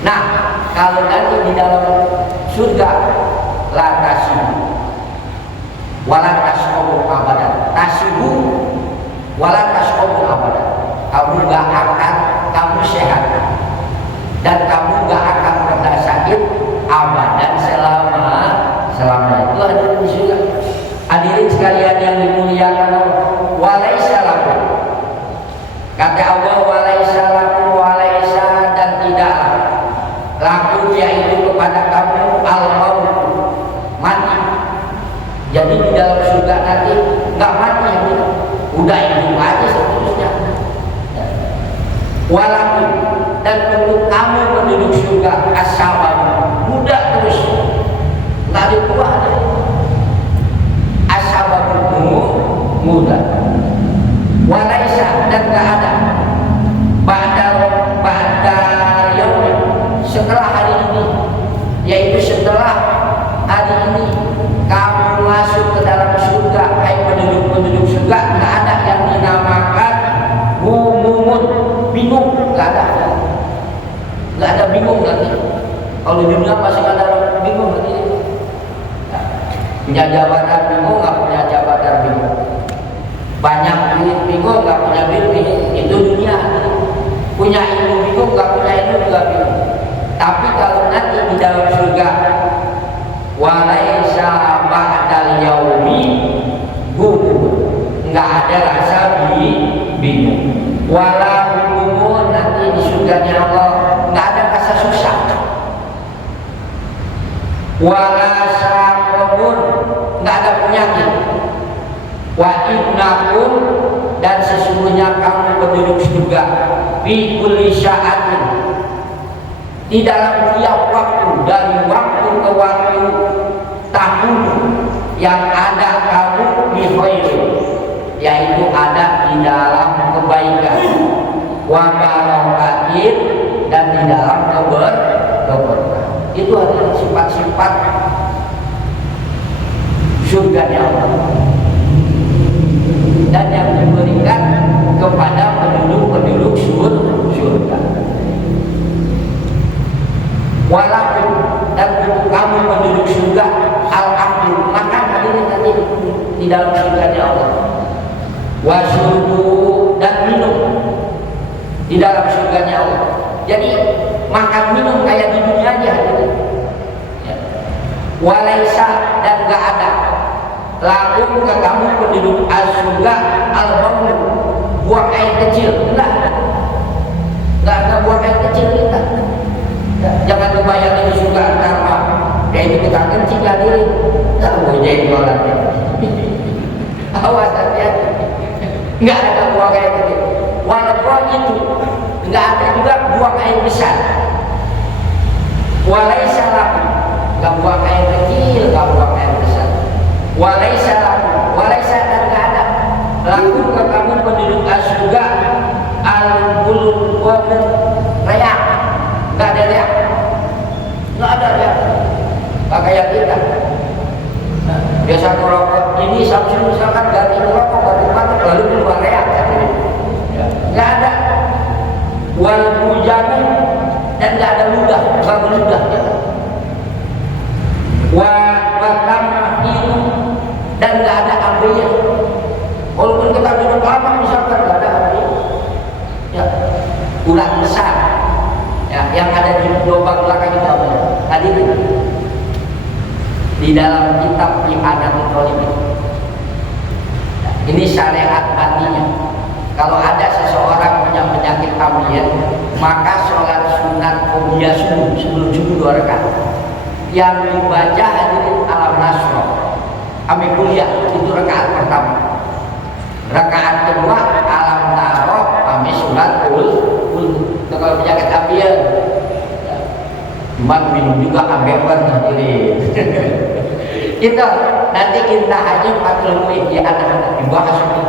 Nah, kalau nanti di dalam surga, la tasibu wala tasqamu abadan, tasibu wala tasqamu abadan, kamu gak akan, kamu sehat dan kamu gak akan pernah sakit abadan selama itu. Hadirin di surga, hadirin sekalian yang dimuliakan Allah, walaisa lakum. Kata Allah walaisa lakum, walaisa dan tidaklah lakum yaitu kepada kamu al-maut, mati. Jadi di dalam surga nanti nggak mati ya, udah hidup aja seterusnya. Walakum dan untuk kamu penduduk surga as-sabab, muda terus, nggak ada tua. As-sabab muda. Walaisa dan nggak ada pada yaum, setelah hari ini, yaitu setelah hari ini kamu masuk ke dalam surga, hai penduduk surga, nggak ada yang dinamakan mumun, bingung, nggak ada bingung nanti. Kalau di dunia masih ada bingung nanti, punya jabatan bingung, nggak punya jabatan bingung, banyak duit bingung, nggak punya duit, itu dunia. Punya ilmu bingung, nggak punya ilmu juga bingung. Tapi kalau nanti di dalam surga, walaisa ba'dal yaumi gumun, nggak ada rasa bingung. Wala gumun, nanti di surganya Allah nggak ada rasa susah. Wala saqamun, nggak ada penyakit. Wa innakum, dan sesungguhnya kamu penduduk surga, fi kulli sya'atin, di dalam tiap waktu, dari waktu ke waktu, tahun yang ada kamu di khairin, yaitu ada di dalam kebaikan, wa barakatin, dan di dalam keberkahan. Itu adalah sifat-sifat surganya Allah, dan yang diberikan kepada penduduk surga. Walaupun dan untuk kamu penduduk surga al-akil, makan hadirin nanti di dalam surganya Allah. Wasyurbu, dan minum di dalam surganya Allah. Jadi makan minum kayak di dunia aja hadirin. Walaisa, dan gak ada lakum ke kamu penduduk surga al-baul, buang air kecil, enggak ada buang air kecil kita. Jangan kebayang di surga antar mah kayak itu kita kencing hadirin, tak mau jenggolan. Awas hati-hati, nggak ada buang air kecil. Walaupun itu nggak ada juga buang air besar. Walaisa lakum, nggak buang air kecil, nggak buang air besar. Walaisa lakum, walaisa, dan nggak ada lakum ke kamu penduduk surga al-bulul reak, nggak ada reak, nggak kayak kita. Nah, biasa merokok ini Samsung misalkan ganti merokok, ganti pakai, lalu keluar reak, nggak ada. Wal mujamin, dan nggak ada ludah, bang ludah. Itu, dan nggak ada ambil. Walaupun kita duduk lama misalkan nggak ada ambil, ya ular besar, ya yang ada di lubang belakang itu apa? Tadi di dalam kitab Ihanatul Talibin, ya, ini syariat matinya. Kalau ada seseorang punya penyakit ambil, maka sholat sunat qobliyah subuh sebelum subuh 2 rakaat yang dibaca hadirin alam nasroh ambil kuliah, itu rakaat pertama. Rakaat kedua alam taroh ambil surat kalau penyakit ambil, cuma minum juga ambil hadirin. Itu nanti kita hanya 40 ya anak-anak dibahas itu.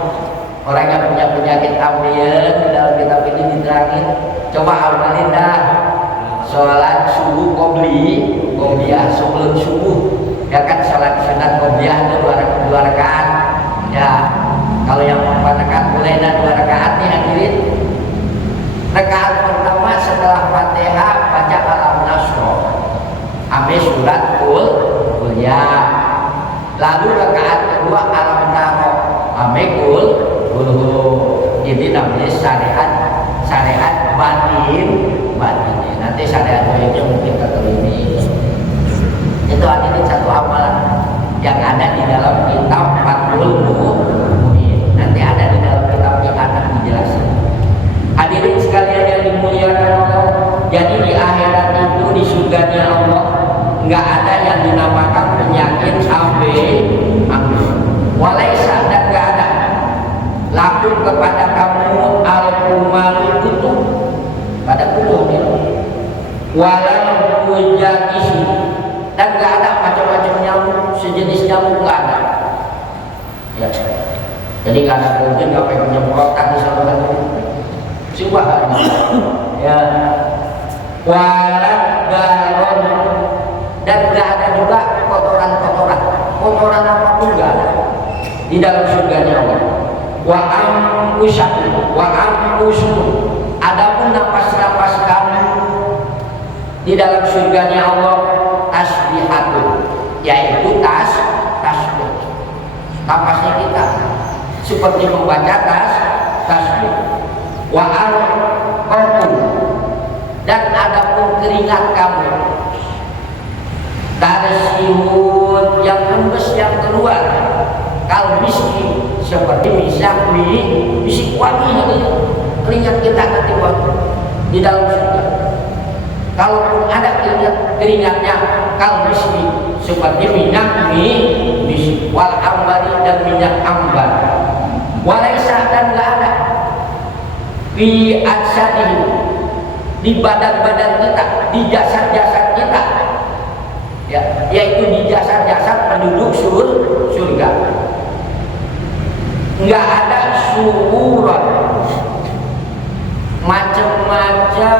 Orang yang punya penyakit ambil dalam kitab ini diterangin. Coba amalin dah sholat subuh qobliyah sebelum subuh, ya kan, sholat sunat qobliyah itu 2 rakaat. Ya kalau yang 4 rakaat boleh dah 2 rakaat nih hadirin. Rakaat pertama setelah Fatihah baca alam nasroh ambil surat kuliah, lalu rakaat kedua alam taroh ambil ini namanya syariat batin. Nanti syariat itu mungkin ini. Itu artinya satu amalan yang ada di dalam kitab Fathul Mu'in. Nanti ada lakum kepada kamu al-kumalu itu pada kuduhnya walau mujakisu, dan gak ada macam-macam nyamuk, sejenis nyamuk gak ada ya. Jadi gak ada mungkin gak pengen penyemprotan di saluran subhanallah ya. Walat garon, dan gak ada juga kotoran apapun gak ada di dalam surganya Allah. Wa ampusakum wa ampusukum, adapun napas-napas kamu di dalam surganya Allah tasbihatun, yaitu tasbih. Napasnya kita seperti membaca tasbih. Wa arqakum, dan adapun keringat kamu tarsihun, yang lembes yang keluar kal miski, seperti bisik wangi keringat kita nanti waktu di dalam surga. Kalaupun ada keringatnya kal miski, seperti minyak bisik wal ambari, dan minyak ambar. Walaisa, dan gak ada fi ajsadihi, di badan-badan kita, di jasad-jasad kita ya, yaitu di jasad-jasad penduduk surga. Enggak ada syukuran, macam-macam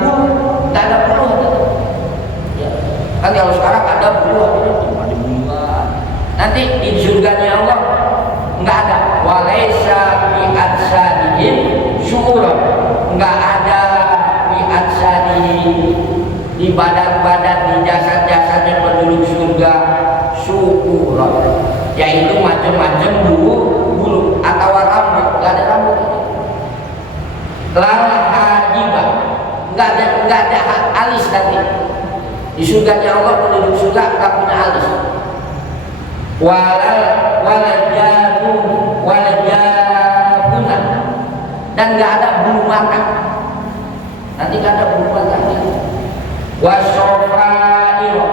bulu, enggak ada bulu ya. Kan kalau sekarang ada bulu, ada buluan. Nanti di surganya Allah enggak ada. Walaisa fi ajsadihim syukuran, enggak ada fi ajsadihim, di badan-badan, di jasad-jasadnya penduduk surga syukuran, yaitu macam-macam bulu atau rambut, nggak ada rambut. Lal hajibah, nggak ada alis nanti di surganya Allah. Penduduk surga nggak punya alis. Walajabuna, dan nggak ada bulu mata. Nanti nggak ada bulu mata. Wasofairo,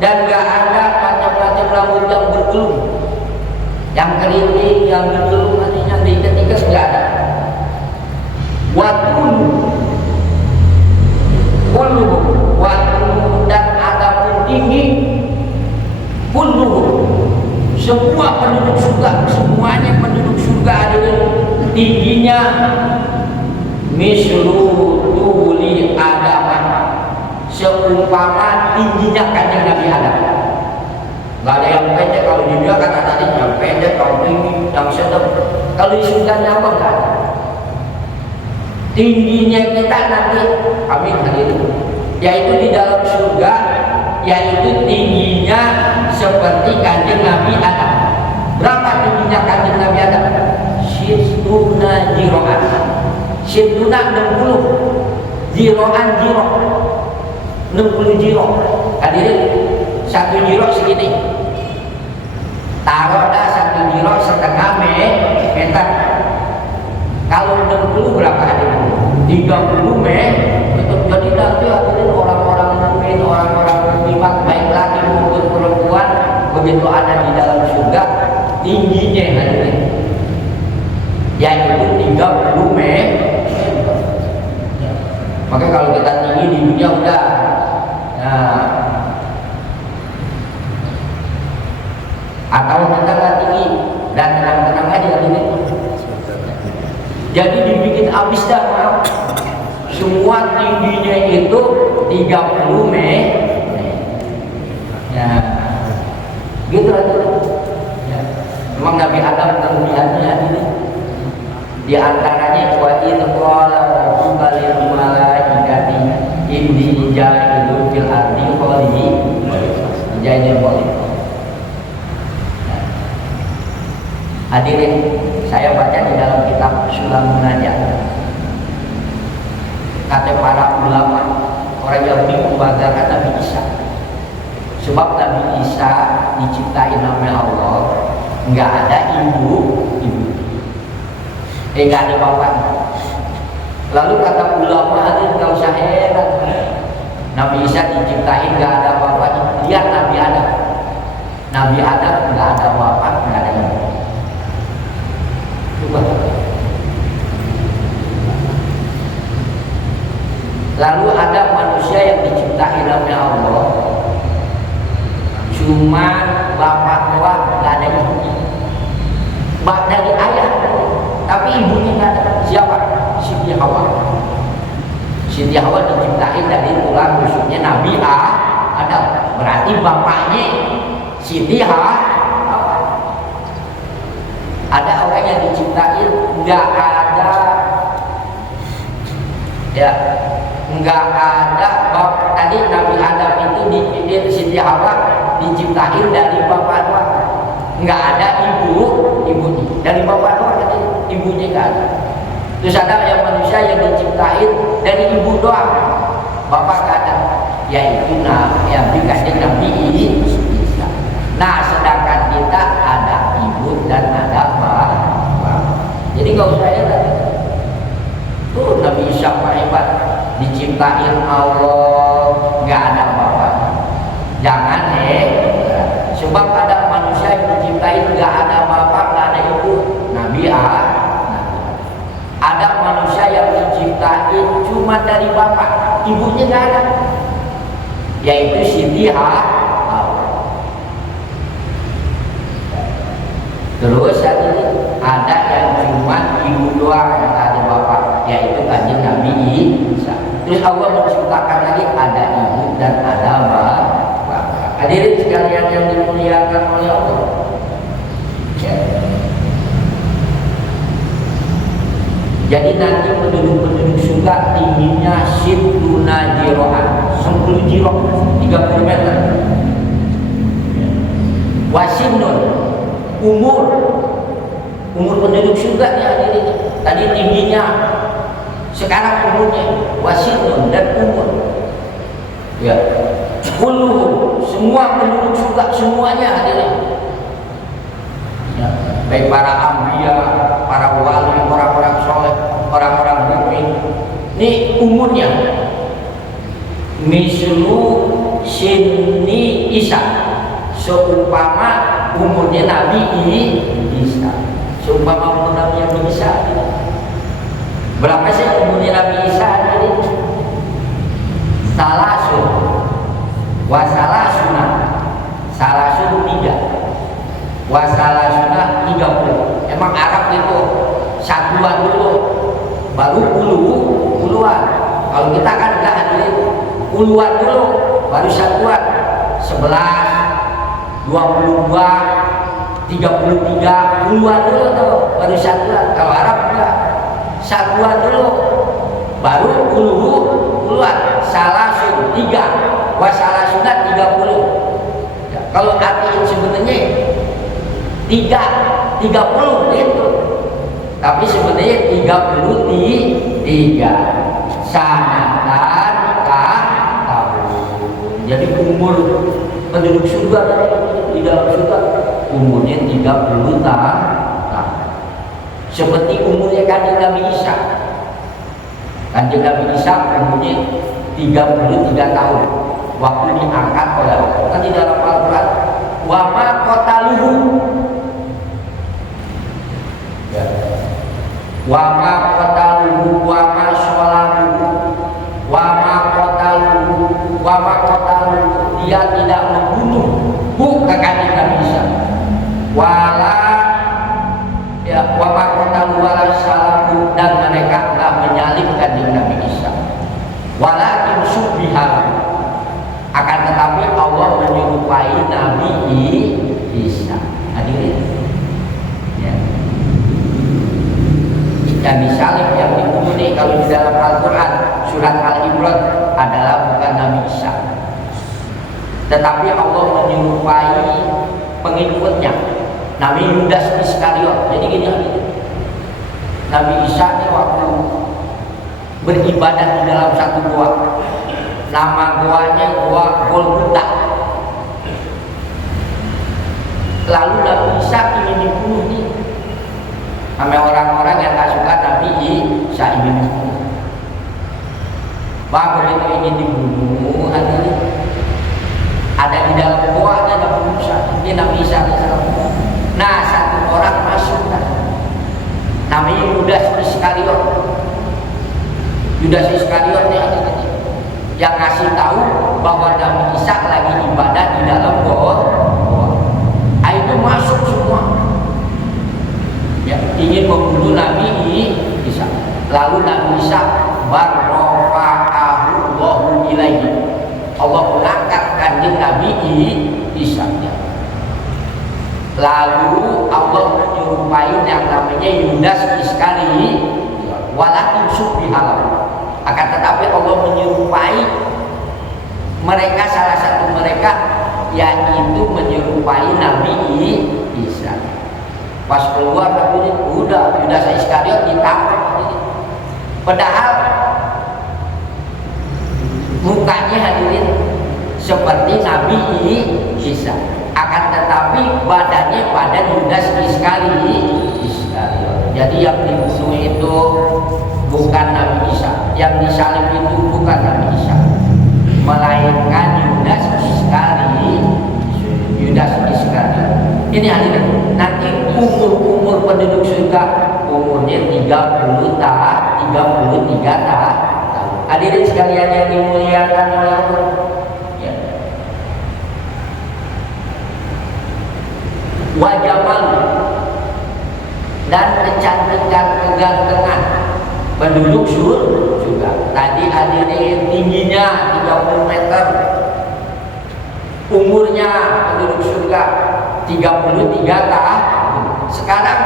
dan gak ada macam-macam rambut yang bergelung, yang keriting, yang bergelung, nantinya diikat-ikat gak ada. Wakulu, dan adapun tinggi, semua penduduk surga, semuanya penduduk surga ada tingginya mislu tuli Adam, seumpama tingginya Kanjeng Nabi Adam. Gak ada yang pendek. Kalau di dunia kata tadi yang pendek, yang tinggi, yang sedang. Kalau di surganya apa gak ada. Tingginya kita nanti kami hadirin, yaitu di dalam surga, yaitu tingginya seperti Kanjeng Nabi Adam. Berapa tingginya Kanjeng Nabi Adam? Situna jiro'an, situna 60 jiro'an, 60 jiro. Hadirin, 1 jiro segini. Taruh dah 1 jiro setengah meter. Kalau 60 berapa hadirin? 30 meter. Jadi nanti hadirin orang-orang mukmin, orang-orang muslimat, baik laki maupun perempuan, begitu ada di dalam surga, tingginya hadirin, yaitu 30 meter. Maka kalau kita tinggi di dunia udah, nah, atau kita nggak tinggi dan tenang-tenang aja ini. Jadi dibikin habis dah, semua tingginya itu 30 meter. Ya, gitu aja. Ya. Memang Nabi Adam kelebihannya ini. Di antaranya wa idh qala rabbuka lil malaikati inni ja'ilun fil ardi khalifah. Hadirin, saya baca di dalam kitab Sulam Munajat, kata para ulama, orang Yahudi membanggakan Nabi Isa, sebab Nabi Isa diciptain nama Allah, nggak ada ibu, nggak ada bapak. Lalu kata ulama, hadirin nggak usah heran, Nabi Isa diciptain nggak ada bapaknya. Lihat Nabi Adam, Nabi Adam nggak ada bapak, nggak ada ibu. Hawa. Siti Hawa diciptain dari tulang rusuknya Nabi Adam. Berarti bapaknya Siti Hawa. Ada orang yang diciptain nggak ada tadi Nabi Adam itu di Siti Hawa diciptain dari bapak doang. Nggak ada ibunya dari bapak doang, tadi ibunya nggak ada. Terus ada yang manusia yang diciptain dari ibu doang, bapak nggak ada, yaitu yang dikasih Nabi Isa. Nah sedangkan kita ada ibu dan ada bapak, jadi nggak usah heran. Tuh Nabi Isa hebat, diciptain Allah, nggak ada bapak. Jangan sebab ada manusia yang diciptain nggak ada bapak, nggak ada ibu. Nabi ada manusia yang diciptain cuma dari bapak, ibunya nggak ada, yaitu Siti Hawa. Terus ada yang cuma ibu doang, nggak ada bapak, yaitu kanjeng Nabi Isa. Terus Allah menciptakan lagi ada ibu dan ada bapak. Hadirin sekalian yang dimuliakan oleh Allah. Jadi nanti penduduk-penduduk surga tingginya situna jirohan, 10 jiroh, 30 meter. Wasinun, umur penduduk surga ya hadirin. Tadi tingginya, sekarang umurnya wasinun dan umur. Ya, semua penduduk surga semuanya hadirin. Ya, baik para ambiya, para wali, orang-orang soleh, orang-orang mukmin. Ini umurnya mislu sinni Isa, seumpama umurnya Nabi Isa. Seumpama umur Nabi Isa. Berapa sih umurnya Nabi Isa? Salasun wasalasuna, salasun 3, wasalasuna 30. Emang Arab itu satuan dulu, baru puluhan. Kalau kita kan enggak hadirin, puluhan dulu, baru satuan. 11, 22, 33, puluhan dulu tuh, baru satuan. Kalau Arab enggak, satuan dulu, baru puluhan. Salasun 3, wasalasuna 30. Ya, kalau artinya sebenarnya 30 itu, tapi sebenarnya 33 sanatan tahun. Jadi umur penduduk surga di dalam surga umurnya 30 tahun, seperti umurnya kanjeng Nabi Isa. Kanjeng Nabi Isa umurnya 33 tahun waktu diangkat oleh Allah. Kan di dalam Al-Quran, wa ma qataluhu, ya, wa ma qataluhu wa ma sholamuhu wa ma qataluhu, dia tidak membunuh kanjeng Nabi Isa, wala ya wa ma qataluhu wala salamu, dan mereka tidak menyalib kanjeng Nabi Isa. Walakin subbiha, akan tetapi Allah menyerupai Nabi Isa. Hadirin, ya. Dan disalib yang dibunuh kalau di dalam Al-Quran surat Al-Imran adalah bukan Nabi Isa, tetapi Allah menyerupai pengikutnya, Nabi Yudas Iskariot. Jadi gini, Nabi Isa ini waktu beribadah di dalam satu gua, nama goanya gua Golgota. Lalu Nabi Isa ingin dibunuh nih, sama orang-orang yang tak suka Nabi Isa ingin dibunuh. Begitu ingin dibunuh, ada di dalam gua ada Nabi Isa, ini Nabi Isa. Nah satu orang masuk, namanya Yudas Iskariot. Yudas Iskariot yang ngasih tahu bahwa Nabi Isa lagi ibadah di dalam goa. Itu masuk semua, ya, ingin membunuh Nabi Isa. Lalu Nabi Isa barrofa'ahu Allahu ilaihi, Allah mengangkat kanjeng Nabi Isa. Lalu Allah menyerupai yang namanya Yudas Iskari walakin subbihalah, akan tetapi Allah menyerupai mereka, salah satu mereka yaitu menyerupai Nabi Isa. Pas keluar Nabi udah Yudas Iskariot ditangkap. Padahal mukanya hadirin seperti Nabi Isa, akan tetapi badannya badan Yudas Iskariot. Jadi yang dibunuh itu bukan Nabi Isa, yang disalib itu bukan Nabi Isa, melainkan Yudas Iskariot. Ini hadirin, nanti umur penduduk surga umurnya 33 tahun. Hadirin sekalian yang dimuliakan oleh Allah, ya. Wajah malu dan kecantikan kegantengan penduduk surga. Tadi hadirin tingginya 30 meter, umurnya penduduk surga 33 tahun. Sekarang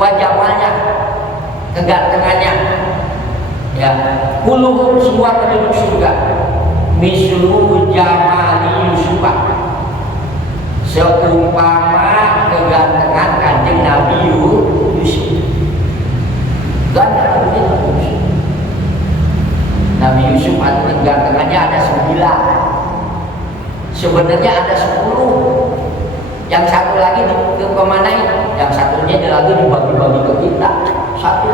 wajahnya, kegantengannya, ya, puluh semua penduduk surga mislu jamali Yusuf, seumpama kegantengan kanjeng Nabi Yusuf. Nabi Yusuf itu kegantengannya ada 9, sebenarnya ada 10. Yang satu lagi dikemanain, yang satunya lagi dibagi-bagi ke kita. Satu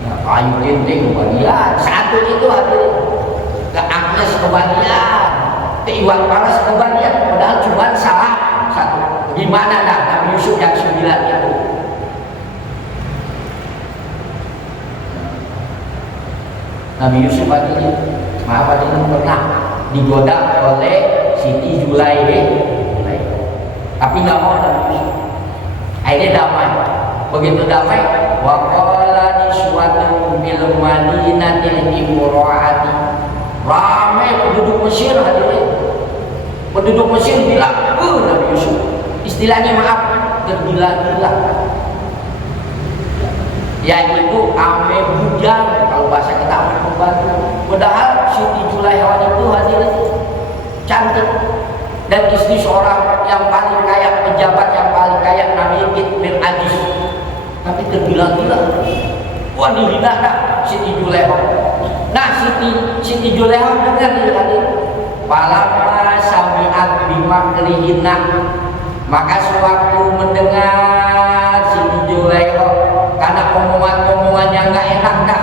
ya, kayu genting kebagian, satu itu hadirin ke Agnes kebagian, ke Iwan Fals kebagian, padahal cuma salah satu. Gimana dah Nabi Yusuf yang 9 itu? Nabi Yusuf hadirin, maaf hadirin, pernah digoda oleh Siti Zulaikha, tapi nggak mau Nabi Yusuf. Akhirnya damai. Begitu damai, wa qala niswatun bil madinatil imraati, ramai penduduk Mesir hadirin. Penduduk Mesir bilang, Nabi Yusuf, istilahnya maaf, tergila-gila. Yaitu ame bujang, kalau bahasa kita ame pembantu. Padahal Siti Zulaikha itu hadirin cantik dan istri seorang yang paling kaya, pejabat yang paling kaya, namanya bin Aziz. Tapi tergila-gila, wah dihina dah Siti Zulaikha. Nah Siti Zulaikha dengar nih hadir, falamma sami'at bimakrihina, maka sewaktu mendengar Siti Zulaikha karena omongan-omongan yang gak enak dah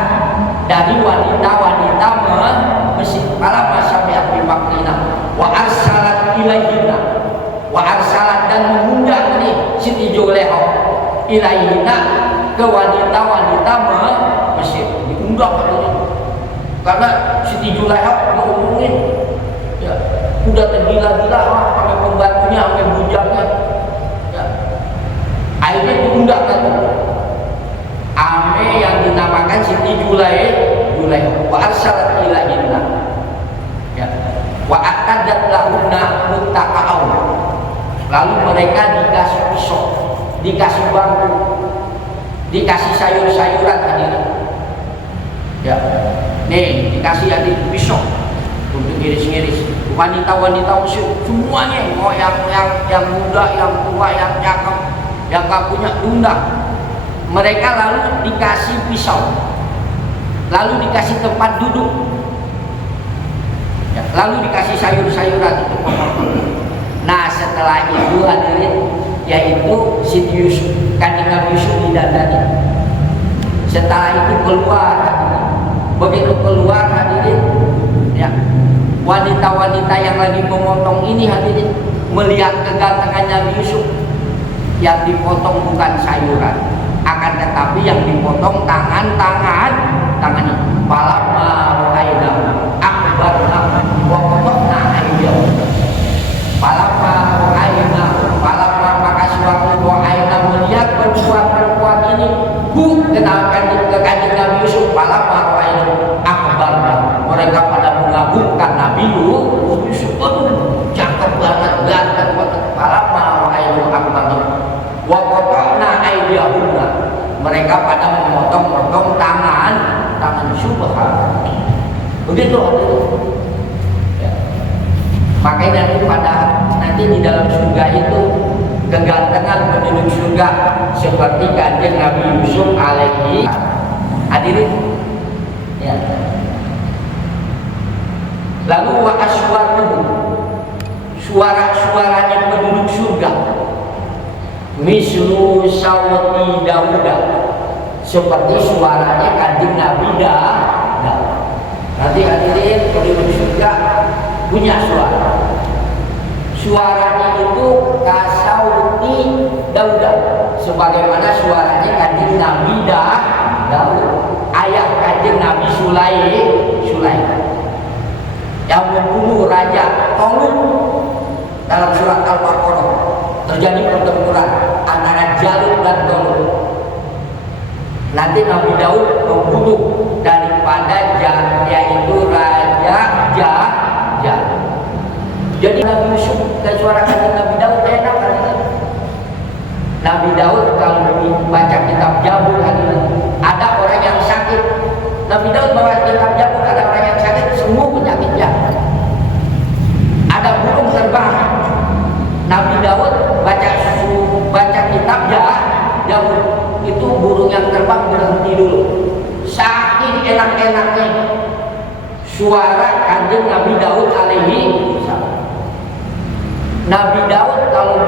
dari wanita-wanita Mesir, falamma sami'at bimakrihina wa arsalat ilaihina, wa arsalat dan mengundang nih Siti Zulaikha ilaihina ke wanita-wanita Mesir, diundang karena Siti Zulaikha ngomongin ya, udah tergila-gila sampai pembantunya, sampai bujangnya ya. Akhirnya diundang kan ame yang dinamakan Siti Zulaikha wa arsalat ilaihina ya, wa atadat lahunna muttaqa'un, lalu mereka dikasih pisau, dikasih bangku, dikasih sayur-sayuran hadirin ya. Nih dikasih adik pisau untuk ngiris-ngiris. Wanita-wanita Mesir semuanya, mau yang muda, yang tua, yang cakep, yang gak punya, diundang. Mereka lalu dikasih pisau, lalu dikasih tempat duduk ya, lalu dikasih sayur-sayuran untuk memotong. Nah setelah itu hadirin, yaitu Siti Yusuf, kanjeng Nabi Yusuf didandani. Setelah itu keluar hadirin. Begitu keluar hadirin ya, wanita-wanita yang lagi memotong ini hadirin melihat kegantengan Nabi Yusuf. Yang dipotong bukan sayuran, akan tetapi yang dipotong tangannya. Falamma ra'ayna akbarna wa qata'na aydiyahum. Falamma ra'ayna, falamma maka suatu ra'ayna melihat perempuan-perempuan ini, kenalkan ke kanjeng Nabi aydiyahunna, mereka pada memotong-potong tangan Subhan. Begitu ya. Makanya nanti di dalam surga itu kegantengan penduduk surga seperti kanjeng Nabi Yusuf alaihi. Hadirin ya. Lalu wa aswatuhu, suara-suaranya penduduk surga mislu sawti Dauda, seperti suaranya kanjeng Nabi Daud. Nanti hadirin penduduk surga punya suaranya itu kasauti Dauda, sebagaimana suaranya kanjeng Nabi Daud, ayah kanjeng Nabi Sulaiman yang membunuh Raja Tolut. Dalam surat Al-Baqarah terjadi pertempuran antara Jalut dan Tolut. Nanti Nabi Daud membunuh daripada yaitu Raja Jalut. Jadi Nabi Yusuf dan suara kanjeng Nabi Daud enak kan? Nabi Daud kalau baca kitab Zabur ada orang yang sakit, Nabi Daud bawa kitab Zabur, ada orang yang sakit semua penyakitnya. Ada burung terbang, Nabi Daud baca kitab Zabur, itu burung yang terbang berhenti dulu. Saking enak-enaknya suara kanjeng Nabi Daud alaihi salam. Nabi Daud kalau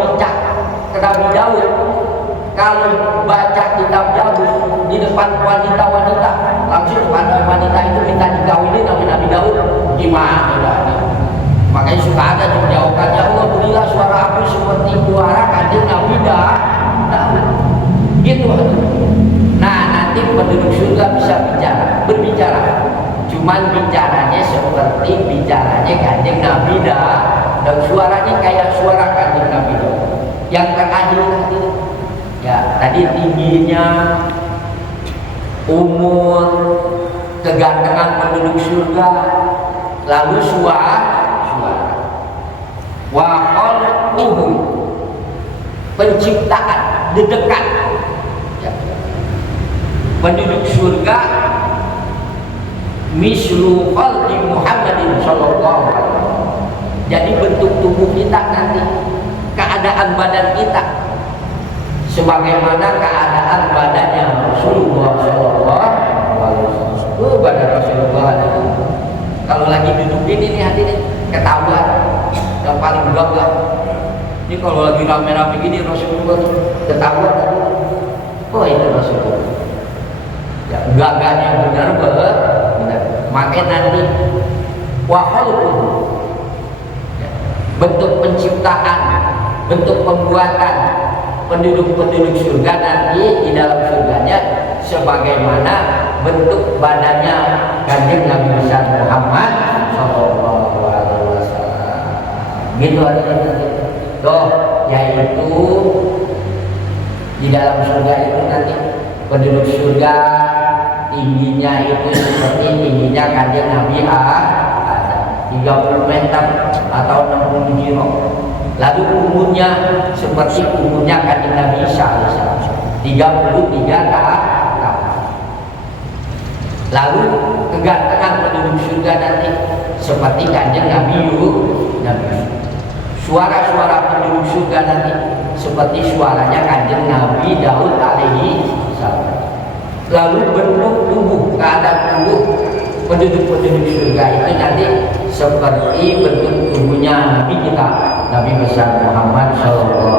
baca kitab Zabur di depan wanita-wanita, langsung wanita itu minta dikawinin sama Nabi Daud, gimana ini? Makanya suka ada jawabannya, Allah berilah suara aku seperti suara kanjeng Nabi Daud. Gitu. Nah, nanti penduduk surga bisa berbicara. Cuman bicaranya seperti bicaranya kanjeng Nabi Daud, dan suaranya kayak suara kanjeng Nabi Daud. Yang terakhir ya tadi tingginya, umur, kegantengan penduduk surga, lalu suara wa khalquhu, penciptaan, dedekat ya. Penduduk surga mislu khalqi Muhammadin sallallahu alaihi wasallam. Jadi bentuk tubuh kita nanti, keadaan badan kita sebagaimana keadaan badannya Rasulullah sallallahu alaihi wasallam. Badan Rasulullah kalau lagi duduk ini nih hadirin ketahuan yang paling gagah. Ini kalau lagi rame-rame gini Rasulullah ketahuan. Oh itu Rasulullah. Ya, gagahnya benar. Makanya nanti bentuk penciptaan, bentuk pembuatan penduduk-penduduk surga nanti di dalam surganya sebagaimana bentuk badannya kanjeng Nabi besar Muhammad sallallahu alaihi wasallam. Gitu aja. Toh yaitu di dalam surga itu nanti penduduk surga tingginya itu seperti tingginya kanjeng Nabi Adam, 30 meter atau 60 kilo. Lalu umurnya seperti umurnya kanjeng Nabi Isa alaihissalam, 33 tahun. Lalu kegantengan penduduk surga nanti seperti kanjeng Nabi Yusuf. Suara-suara penduduk surga nanti seperti suaranya kanjeng Nabi Daud alaihi salam. Lalu bentuk tubuh, keadaan tubuh penduduk-penduduk surga itu nanti seperti bentuk tubuhnya Nabi kita, Nabi besar Muhammad sallallahu